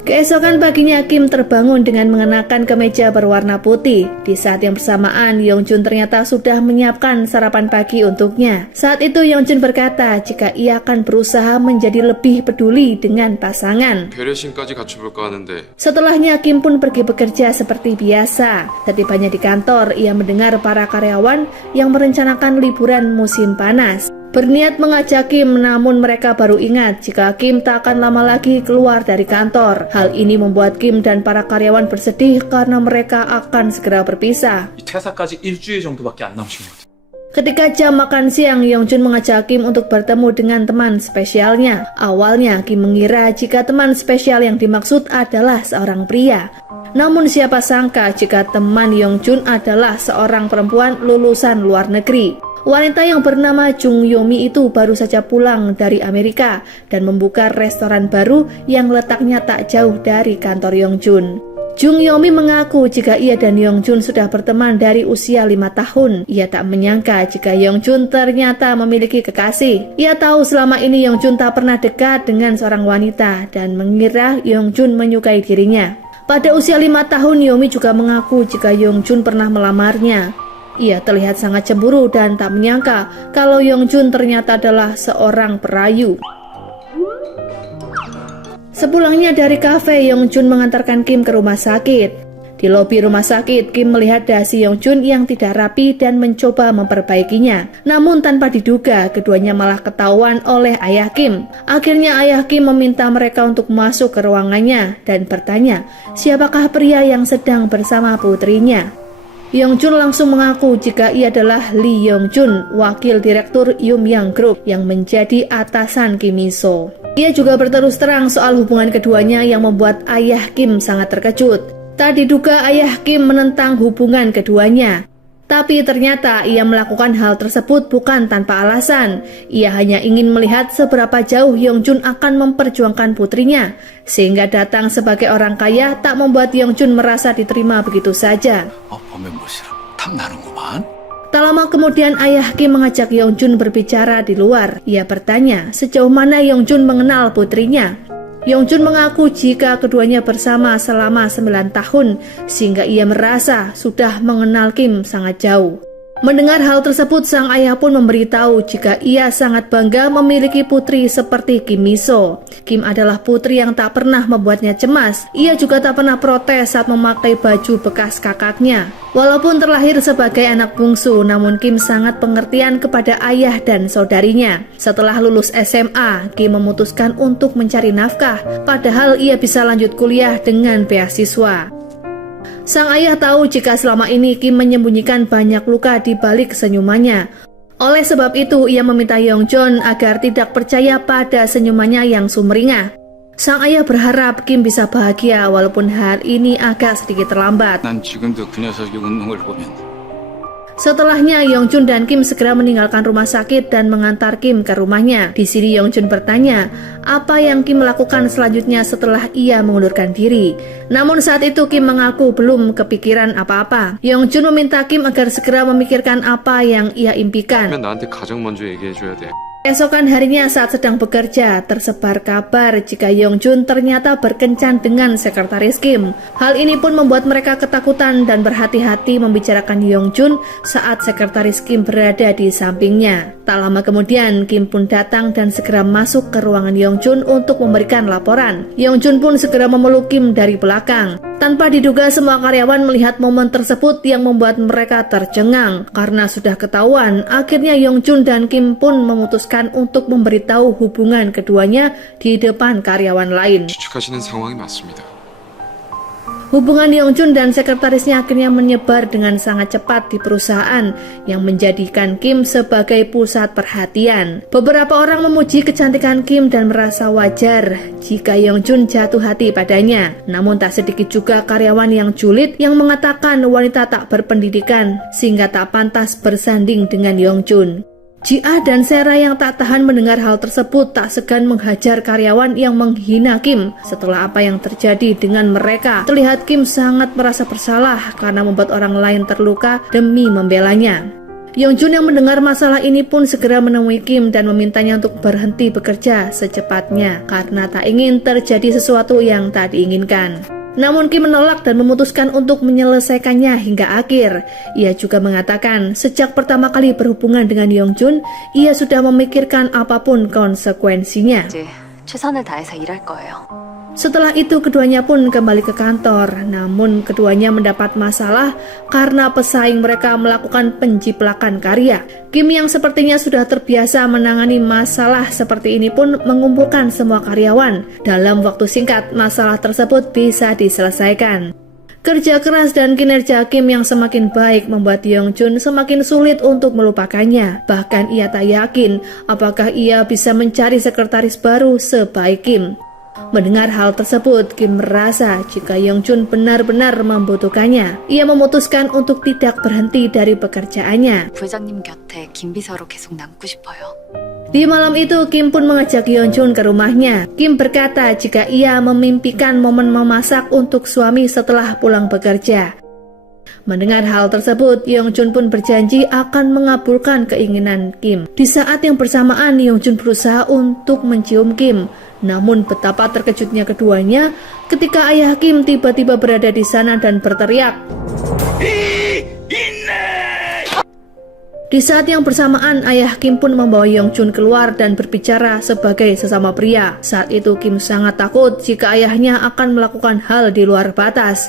Keesokan paginya Kim terbangun dengan mengenakan kemeja berwarna putih. Di saat yang bersamaan, Yongjun ternyata sudah menyiapkan sarapan pagi untuknya. Saat itu Yongjun berkata jika ia akan berusaha menjadi lebih peduli dengan pasangan. 배려심까지 갖춰볼까 하는데 Setelahnya Kim pun pergi bekerja seperti biasa. Setibanya di kantor, ia mendengar para karyawan yang merencanakan liburan musim panas. Berniat mengajak Kim, namun mereka baru ingat jika Kim tak akan lama lagi keluar dari kantor. Hal ini membuat Kim dan para karyawan bersedih karena mereka akan segera berpisah. 이 퇴사까지 일주일 정도밖에 안 남으신 것 같아요. Ketika jam makan siang, Yongjun mengajak Kim untuk bertemu dengan teman spesialnya. Awalnya Kim mengira jika teman spesial yang dimaksud adalah seorang pria. Namun siapa sangka jika teman Yongjun adalah seorang perempuan lulusan luar negeri. Wanita yang bernama Jung Yomi itu baru saja pulang dari Amerika dan membuka restoran baru yang letaknya tak jauh dari kantor Yongjun. Jung Yomi mengaku jika ia dan Yongjun sudah berteman dari usia 5 tahun. Ia tak menyangka jika Yongjun ternyata memiliki kekasih. Ia tahu selama ini Yongjun tak pernah dekat dengan seorang wanita dan mengira Yongjun menyukai dirinya. Pada usia 5 tahun, Yomi juga mengaku jika Yongjun pernah melamarnya. Ia terlihat sangat cemburu dan tak menyangka kalau Yongjun ternyata adalah seorang perayu. Sepulangnya dari kafe, Yongjun mengantarkan Kim ke rumah sakit. Di lobi rumah sakit, Kim melihat dasi Yongjun yang tidak rapi dan mencoba memperbaikinya. Namun tanpa diduga, keduanya malah ketahuan oleh ayah Kim. Akhirnya ayah Kim meminta mereka untuk masuk ke ruangannya dan bertanya, siapakah pria yang sedang bersama putrinya. Yongjun langsung mengaku jika ia adalah Lee Yongjun, wakil direktur Yumyang Group yang menjadi atasan Kim Miso. Ia juga berterus terang soal hubungan keduanya yang membuat ayah Kim sangat terkejut. Tak diduga ayah Kim menentang hubungan keduanya. Tapi ternyata ia melakukan hal tersebut bukan tanpa alasan. Ia hanya ingin melihat seberapa jauh Yongjun akan memperjuangkan putrinya. Sehingga datang sebagai orang kaya tak membuat Yongjun merasa diterima begitu saja. Tak lama kemudian ayah Kim mengajak Yongjun berbicara di luar. Ia bertanya sejauh mana Yongjun mengenal putrinya. Yongjun mengaku jika keduanya bersama selama 9 tahun sehingga ia merasa sudah mengenal Kim sangat jauh. Mendengar hal tersebut, sang ayah pun memberitahu jika ia sangat bangga memiliki putri seperti Kim Miso. Kim adalah putri yang tak pernah membuatnya cemas. Ia juga tak pernah protes saat memakai baju bekas kakaknya. Walaupun terlahir sebagai anak bungsu, namun Kim sangat pengertian kepada ayah dan saudarinya. Setelah lulus SMA, Kim memutuskan untuk mencari nafkah, padahal ia bisa lanjut kuliah dengan beasiswa. Sang ayah tahu jika selama ini Kim menyembunyikan banyak luka di balik senyumannya. Oleh sebab itu, ia meminta Yongjun agar tidak percaya pada senyumannya yang sumringah. Sang ayah berharap Kim bisa bahagia walaupun hal ini agak sedikit terlambat. Setelahnya, Yongjun dan Kim segera meninggalkan rumah sakit dan mengantar Kim ke rumahnya. Di sini Yongjun bertanya, apa yang Kim lakukan selanjutnya setelah ia mengundurkan diri. Namun saat itu Kim mengaku belum kepikiran apa-apa. Yongjun meminta Kim agar segera memikirkan apa yang ia impikan. 나한테 가장 먼저 얘기해줘야 돼. Esokan harinya saat sedang bekerja, tersebar kabar jika Yongjun ternyata berkencan dengan sekretaris Kim. Hal ini pun membuat mereka ketakutan dan berhati-hati membicarakan Yongjun saat sekretaris Kim berada di sampingnya. Tak lama kemudian, Kim pun datang dan segera masuk ke ruangan Yongjun untuk memberikan laporan. Yongjun pun segera memeluk Kim dari belakang. Tanpa diduga, semua karyawan melihat momen tersebut yang membuat mereka tercengang. Karena sudah ketahuan, akhirnya Yongjun dan Kim pun memutuskan untuk memberitahu hubungan keduanya di depan karyawan lain. 추측하시는 상황이 맞습니다. Hubungan Yongjun dan sekretarisnya akhirnya menyebar dengan sangat cepat di perusahaan yang menjadikan Kim sebagai pusat perhatian. Beberapa orang memuji kecantikan Kim dan merasa wajar jika Yongjun jatuh hati padanya. Namun tak sedikit juga karyawan yang julid yang mengatakan wanita tak berpendidikan sehingga tak pantas bersanding dengan Yongjun. Ji-ah dan Sera yang tak tahan mendengar hal tersebut tak segan menghajar karyawan yang menghina Kim. Setelah apa yang terjadi dengan mereka, terlihat Kim sangat merasa bersalah karena membuat orang lain terluka demi membelanya. Yongjun yang mendengar masalah ini pun segera menemui Kim dan memintanya untuk berhenti bekerja secepatnya karena tak ingin terjadi sesuatu yang tak diinginkan. Namun Kim menolak dan memutuskan untuk menyelesaikannya hingga akhir. Ia juga mengatakan sejak pertama kali berhubungan dengan Yongjun, ia sudah memikirkan apapun konsekuensinya. 이제 최선을 다해서 일할 거예요. Setelah itu keduanya pun kembali ke kantor. Namun keduanya mendapat masalah karena pesaing mereka melakukan penjiplakan karya. Kim yang sepertinya sudah terbiasa menangani masalah seperti ini pun mengumpulkan semua karyawan. Dalam waktu singkat, masalah tersebut bisa diselesaikan. Kerja keras dan kinerja Kim yang semakin baik membuat Yongjun semakin sulit untuk melupakannya. Bahkan ia tak yakin apakah ia bisa mencari sekretaris baru sebaik Kim. Mendengar hal tersebut, Kim merasa jika Yongjun benar-benar membutuhkannya. Ia memutuskan untuk tidak berhenti dari pekerjaannya. 부회장님 곁에 김비서로 계속 남고 싶어요. Di malam itu, Kim pun mengajak Yeonjun ke rumahnya. Kim berkata jika ia memimpikan momen memasak untuk suami setelah pulang bekerja. Mendengar hal tersebut, Yeonjun pun berjanji akan mengabulkan keinginan Kim. Di saat yang bersamaan, Yeonjun berusaha untuk mencium Kim. Namun betapa terkejutnya keduanya ketika ayah Kim tiba-tiba berada di sana dan berteriak. Di saat yang bersamaan, ayah Kim pun membawa Yeonjun keluar dan berbicara sebagai sesama pria. Saat itu Kim sangat takut jika ayahnya akan melakukan hal di luar batas.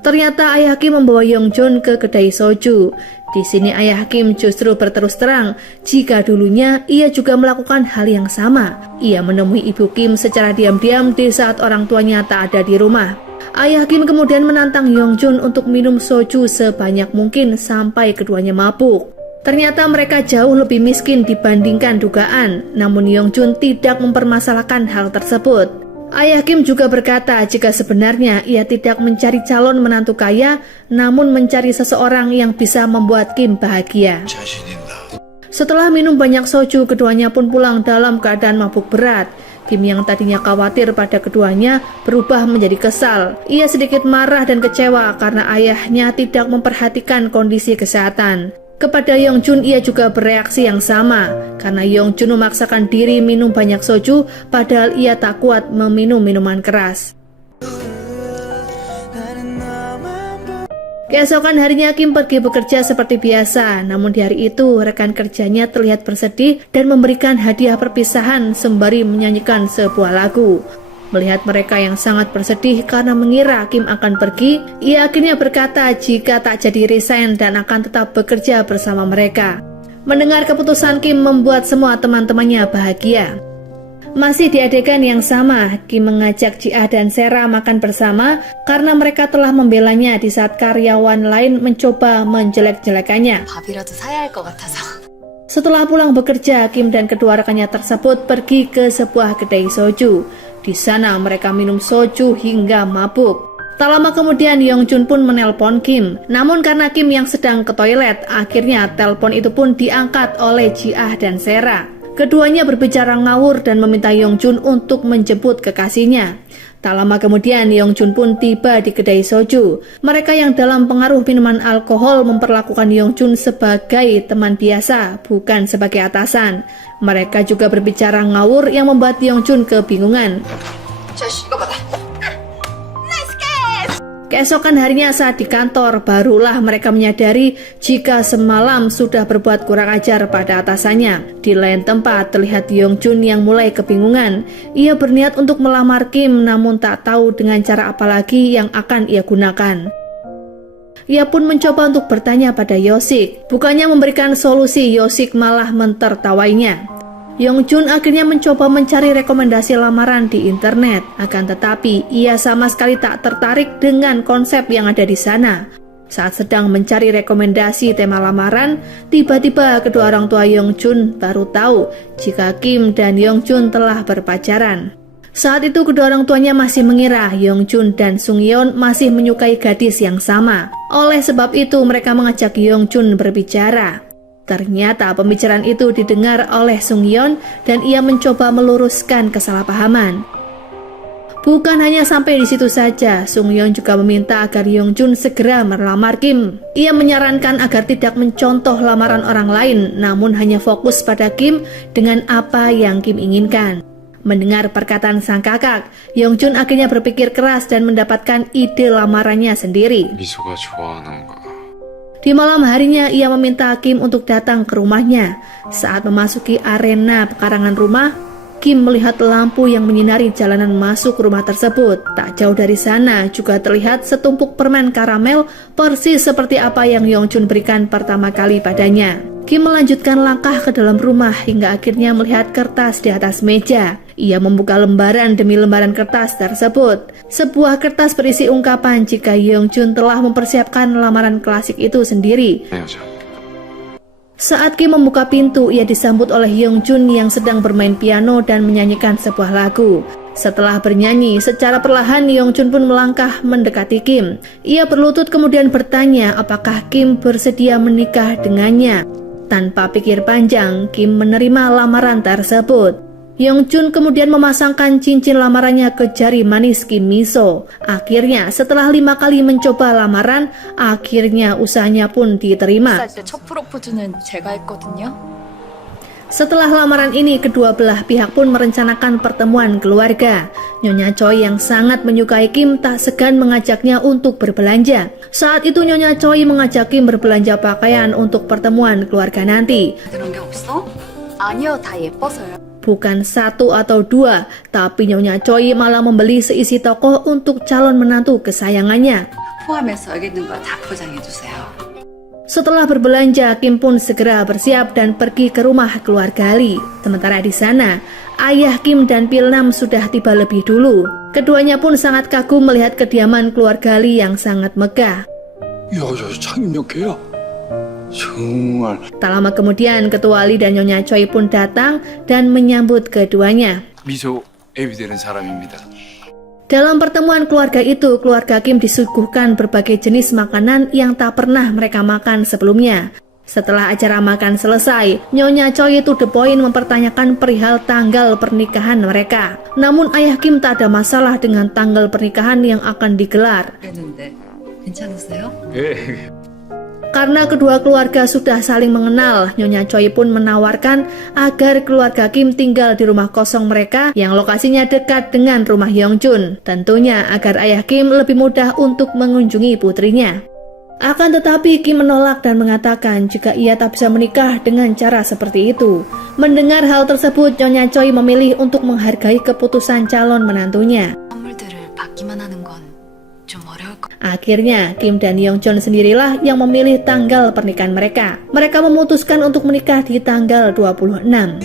Ternyata ayah Kim membawa Yeonjun ke kedai soju. Di sini ayah Kim justru berterus terang jika dulunya ia juga melakukan hal yang sama. Ia menemui ibu Kim secara diam-diam di saat orang tuanya tak ada di rumah. Ayah Kim kemudian menantang Yeonjun untuk minum soju sebanyak mungkin sampai keduanya mabuk. Ternyata mereka jauh lebih miskin dibandingkan dugaan, namun Yeonjun tidak mempermasalahkan hal tersebut. Ayah Kim juga berkata jika sebenarnya ia tidak mencari calon menantu kaya, namun mencari seseorang yang bisa membuat Kim bahagia. Setelah minum banyak soju, keduanya pun pulang dalam keadaan mabuk berat. Kim yang tadinya khawatir pada keduanya berubah menjadi kesal. Ia sedikit marah dan kecewa karena ayahnya tidak memperhatikan kondisi kesehatan. Kepada Yeonjun ia juga bereaksi yang sama, karena Yeonjun memaksakan diri minum banyak soju padahal ia tak kuat meminum minuman keras. Keesokan harinya Kim pergi bekerja seperti biasa, namun di hari itu rekan kerjanya terlihat bersedih dan memberikan hadiah perpisahan sembari menyanyikan sebuah lagu. Melihat mereka yang sangat bersedih karena mengira Kim akan pergi, ia akhirnya berkata jika tak jadi resign dan akan tetap bekerja bersama mereka. Mendengar keputusan Kim membuat semua teman-temannya bahagia. Masih di adegan yang sama, Kim mengajak Ji-ah dan Sera makan bersama karena mereka telah membelanya di saat karyawan lain mencoba menjelek-jelekannya. 밥이라도 사야 할 것 같아서. Setelah pulang bekerja, Kim dan kedua rekannya tersebut pergi ke sebuah kedai soju. Di sana mereka minum soju hingga mabuk. Tak lama kemudian Yeonjun pun menelpon Kim. Namun karena Kim yang sedang ke toilet, akhirnya telepon itu pun diangkat oleh Ji-ah dan Sera. Keduanya berbicara ngawur dan meminta Yeonjun untuk menjemput kekasihnya. Tak lama kemudian Yeonjun pun tiba di kedai soju. Mereka yang dalam pengaruh minuman alkohol memperlakukan Yeonjun sebagai teman biasa, bukan sebagai atasan. Mereka juga berbicara ngawur yang membuat Yeonjun kebingungan. Keesokan harinya saat di kantor, barulah mereka menyadari jika semalam sudah berbuat kurang ajar pada atasannya. Di lain tempat, terlihat Yeonjun yang mulai kebingungan. Ia berniat untuk melamar Kim, namun tak tahu dengan cara apa lagi yang akan ia gunakan. Ia pun mencoba untuk bertanya pada Yosik. Bukannya memberikan solusi, Yosik malah mentertawainya. Yeonjun akhirnya mencoba mencari rekomendasi lamaran di internet, akan tetapi ia sama sekali tak tertarik dengan konsep yang ada di sana. Saat sedang mencari rekomendasi tema lamaran, tiba-tiba kedua orang tua Yeonjun baru tahu jika Kim dan Yeonjun telah berpacaran. Saat itu kedua orang tuanya masih mengira Yeonjun dan Sungyeon masih menyukai gadis yang sama. Oleh sebab itu mereka mengajak Yeonjun berbicara. Ternyata pembicaraan itu didengar oleh Sungyeon dan ia mencoba meluruskan kesalahpahaman. Bukan hanya sampai di situ saja, Sungyeon juga meminta agar Yeonjun segera melamar Kim. Ia menyarankan agar tidak mencontoh lamaran orang lain, namun hanya fokus pada Kim dengan apa yang Kim inginkan. Mendengar perkataan sang kakak, Yeonjun akhirnya berpikir keras dan mendapatkan ide lamarannya sendiri. 미소가 좋아하는 거. Di malam harinya ia meminta Kim untuk datang ke rumahnya. Saat memasuki arena pekarangan rumah, Kim melihat lampu yang menyinari jalanan masuk rumah tersebut. Tak jauh dari sana juga terlihat setumpuk permen karamel persis seperti apa yang Yeonjun berikan pertama kali padanya. Kim melanjutkan langkah ke dalam rumah hingga akhirnya melihat kertas di atas meja. Ia membuka lembaran demi lembaran kertas tersebut. Sebuah kertas berisi ungkapan jika Yeonjun telah mempersiapkan lamaran klasik itu sendiri. Saat Kim membuka pintu, ia disambut oleh Yeonjun yang sedang bermain piano dan menyanyikan sebuah lagu. Setelah bernyanyi, secara perlahan Yeonjun pun melangkah mendekati Kim. Ia berlutut kemudian bertanya apakah Kim bersedia menikah dengannya. Tanpa pikir panjang, Kim menerima lamaran tersebut. Yongjun kemudian memasangkan cincin lamarannya ke jari manis Kim Miso. Akhirnya setelah 5 kali mencoba lamaran, akhirnya usahanya pun diterima. 때 첫 프로포즈는 제가 했거든요. Setelah lamaran ini, kedua belah pihak pun merencanakan pertemuan keluarga. Nyonya Choi yang sangat menyukai Kim tak segan mengajaknya untuk berbelanja. Saat itu Nyonya Choi mengajak Kim berbelanja pakaian untuk pertemuan keluarga nanti. 그런 게 없어? 아니요, 다 예뻐서요. Bukan 1 atau 2, tapi Nyonya Choi malah membeli seisi toko untuk calon menantu kesayangannya. 포함해서 여기 있는 거 다 포장해 주세요. Setelah berbelanja, Kim pun segera bersiap dan pergi ke rumah keluarga Lee. Sementara di sana, ayah Kim dan Pilnam sudah tiba lebih dulu. Keduanya pun sangat kagum melihat kediaman keluarga Lee yang sangat megah. 야, 창임력해요. 정말. Tak lama kemudian, Ketua Lee dan Nyonya Choi pun datang dan menyambut keduanya. 미소 애비 되는 사람입니다. Dalam pertemuan keluarga itu, keluarga Kim disuguhkan berbagai jenis makanan yang tak pernah mereka makan sebelumnya. Setelah acara makan selesai, Nyonya Choi to the point mempertanyakan perihal tanggal pernikahan mereka. Namun ayah Kim tak ada masalah dengan tanggal pernikahan yang akan digelar. 그랬는데 괜찮으세요? 예. Karena kedua keluarga sudah saling mengenal, Nyonya Choi pun menawarkan agar keluarga Kim tinggal di rumah kosong mereka yang lokasinya dekat dengan rumah Yongjun. Tentunya agar ayah Kim lebih mudah untuk mengunjungi putrinya. Akan tetapi Kim menolak dan mengatakan jika ia tak bisa menikah dengan cara seperti itu. Mendengar hal tersebut, Nyonya Choi memilih untuk menghargai keputusan calon menantunya. 선물들을 받기만 하는 건 좀 어려울 것. Akhirnya, Kim dan Yongjun sendirilah yang memilih tanggal pernikahan mereka. Mereka memutuskan untuk menikah di tanggal 26.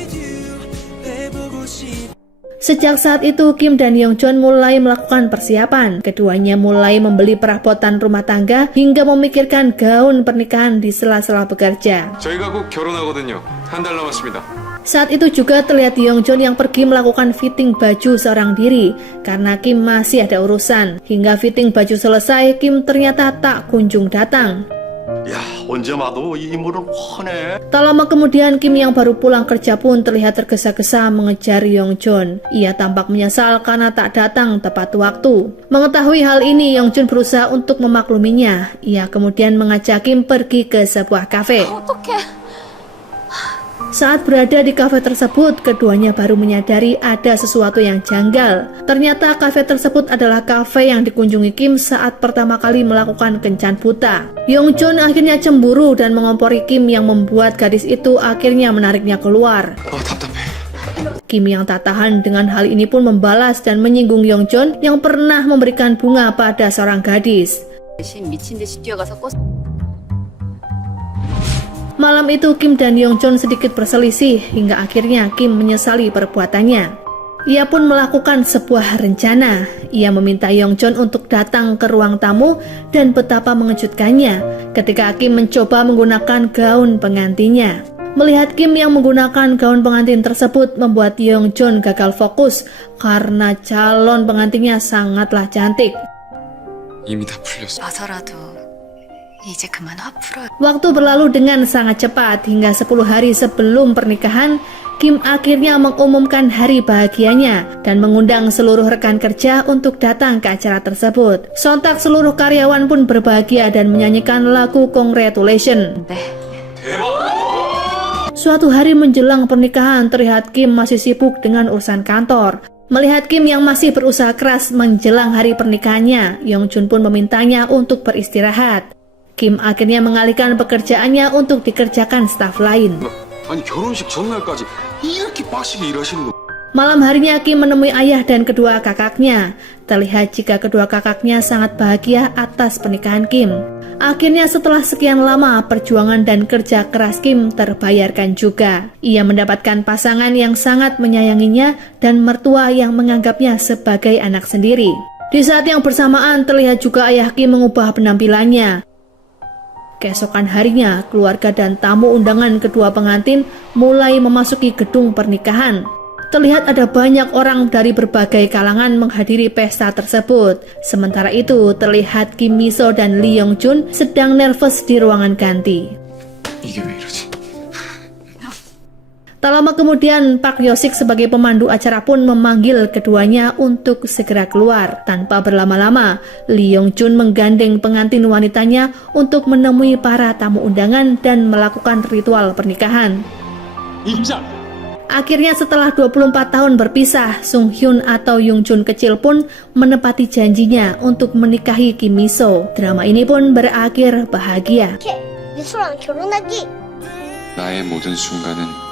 Sejak saat itu, Kim dan Yongjun mulai melakukan persiapan. Keduanya mulai membeli perabotan rumah tangga hingga memikirkan gaun pernikahan di sela-sela bekerja. 저희가 곧 결혼하거든요. 한 달 남았습니다. Saat itu juga terlihat Yongjun yang pergi melakukan fitting baju seorang diri karena Kim masih ada urusan. Hingga fitting baju selesai, Kim ternyata tak kunjung datang. 야, 언제 봐도 이 인물은 훤해. Tak lama kemudian, Kim yang baru pulang kerja pun terlihat tergesa-gesa mengejar Yongjun. Ia tampak menyesal karena tak datang tepat waktu. Mengetahui hal ini, Yongjun berusaha untuk memakluminya. Ia kemudian mengajak Kim pergi ke sebuah kafe. 어떡해. Saat berada di kafe tersebut, keduanya baru menyadari ada sesuatu yang janggal. Ternyata kafe tersebut adalah kafe yang dikunjungi Kim saat pertama kali melakukan kencan buta. Yongjun akhirnya cemburu dan mengompori Kim yang membuat gadis itu akhirnya menariknya keluar. 답답해. Kim yang tak tahan dengan hal ini pun membalas dan menyinggung Yongjun yang pernah memberikan bunga pada seorang gadis. 대신 미친 듯이 뛰어가서 꽃. Malam itu Kim dan Yongjun sedikit berselisih hingga akhirnya Kim menyesali perbuatannya. Ia pun melakukan sebuah rencana. Ia meminta Yongjun untuk datang ke ruang tamu dan betapa mengejutkannya ketika Kim mencoba menggunakan gaun pengantinnya. Melihat Kim yang menggunakan gaun pengantin tersebut membuat Yongjun gagal fokus karena calon pengantinnya sangatlah cantik. 이미 다 풀렸어. 봐서라도 이제 그만 화 풀어요. Waktu berlalu dengan sangat cepat hingga 10 hari sebelum pernikahan, Kim akhirnya mengumumkan hari bahagianya dan mengundang seluruh rekan kerja untuk datang ke acara tersebut. Sontak seluruh karyawan pun berbahagia dan menyanyikan lagu Congratulations. 네. Suatu hari menjelang pernikahan, terlihat Kim masih sibuk dengan urusan kantor. Melihat Kim yang masih berusaha keras menjelang hari pernikahannya, Yongjun pun memintanya untuk beristirahat. Kim akhirnya mengalihkan pekerjaannya untuk dikerjakan staf lain. 아니 결혼식 전날까지 이렇게 빡시게 일하시는 거. Malam harinya Kim menemui ayah dan kedua kakaknya. Terlihat jika kedua kakaknya sangat bahagia atas pernikahan Kim. Akhirnya setelah sekian lama perjuangan dan kerja keras Kim terbayarkan juga. Ia mendapatkan pasangan yang sangat menyayanginya dan mertua yang menganggapnya sebagai anak sendiri. Di saat yang bersamaan terlihat juga ayah Kim mengubah penampilannya. Keesokan harinya, keluarga dan tamu undangan kedua pengantin mulai memasuki gedung pernikahan. Terlihat ada banyak orang dari berbagai kalangan menghadiri pesta tersebut. Sementara itu, terlihat Kim Miso dan Lee Yongjun sedang nervous di ruangan ganti. 이게 왜 이러지? Tak lama kemudian, Park Hyo-sik sebagai pemandu acara pun memanggil keduanya untuk segera keluar. Tanpa berlama-lama, Lee Yong-chun menggandeng pengantin wanitanya untuk menemui para tamu undangan dan melakukan ritual pernikahan. Akhirnya setelah 24 tahun berpisah, Sung Hyun atau Yung Chun kecil pun menepati janjinya untuk menikahi Kim Mi-so. Drama ini pun berakhir bahagia. 미소랑 결혼하기. 나의 모든 순간은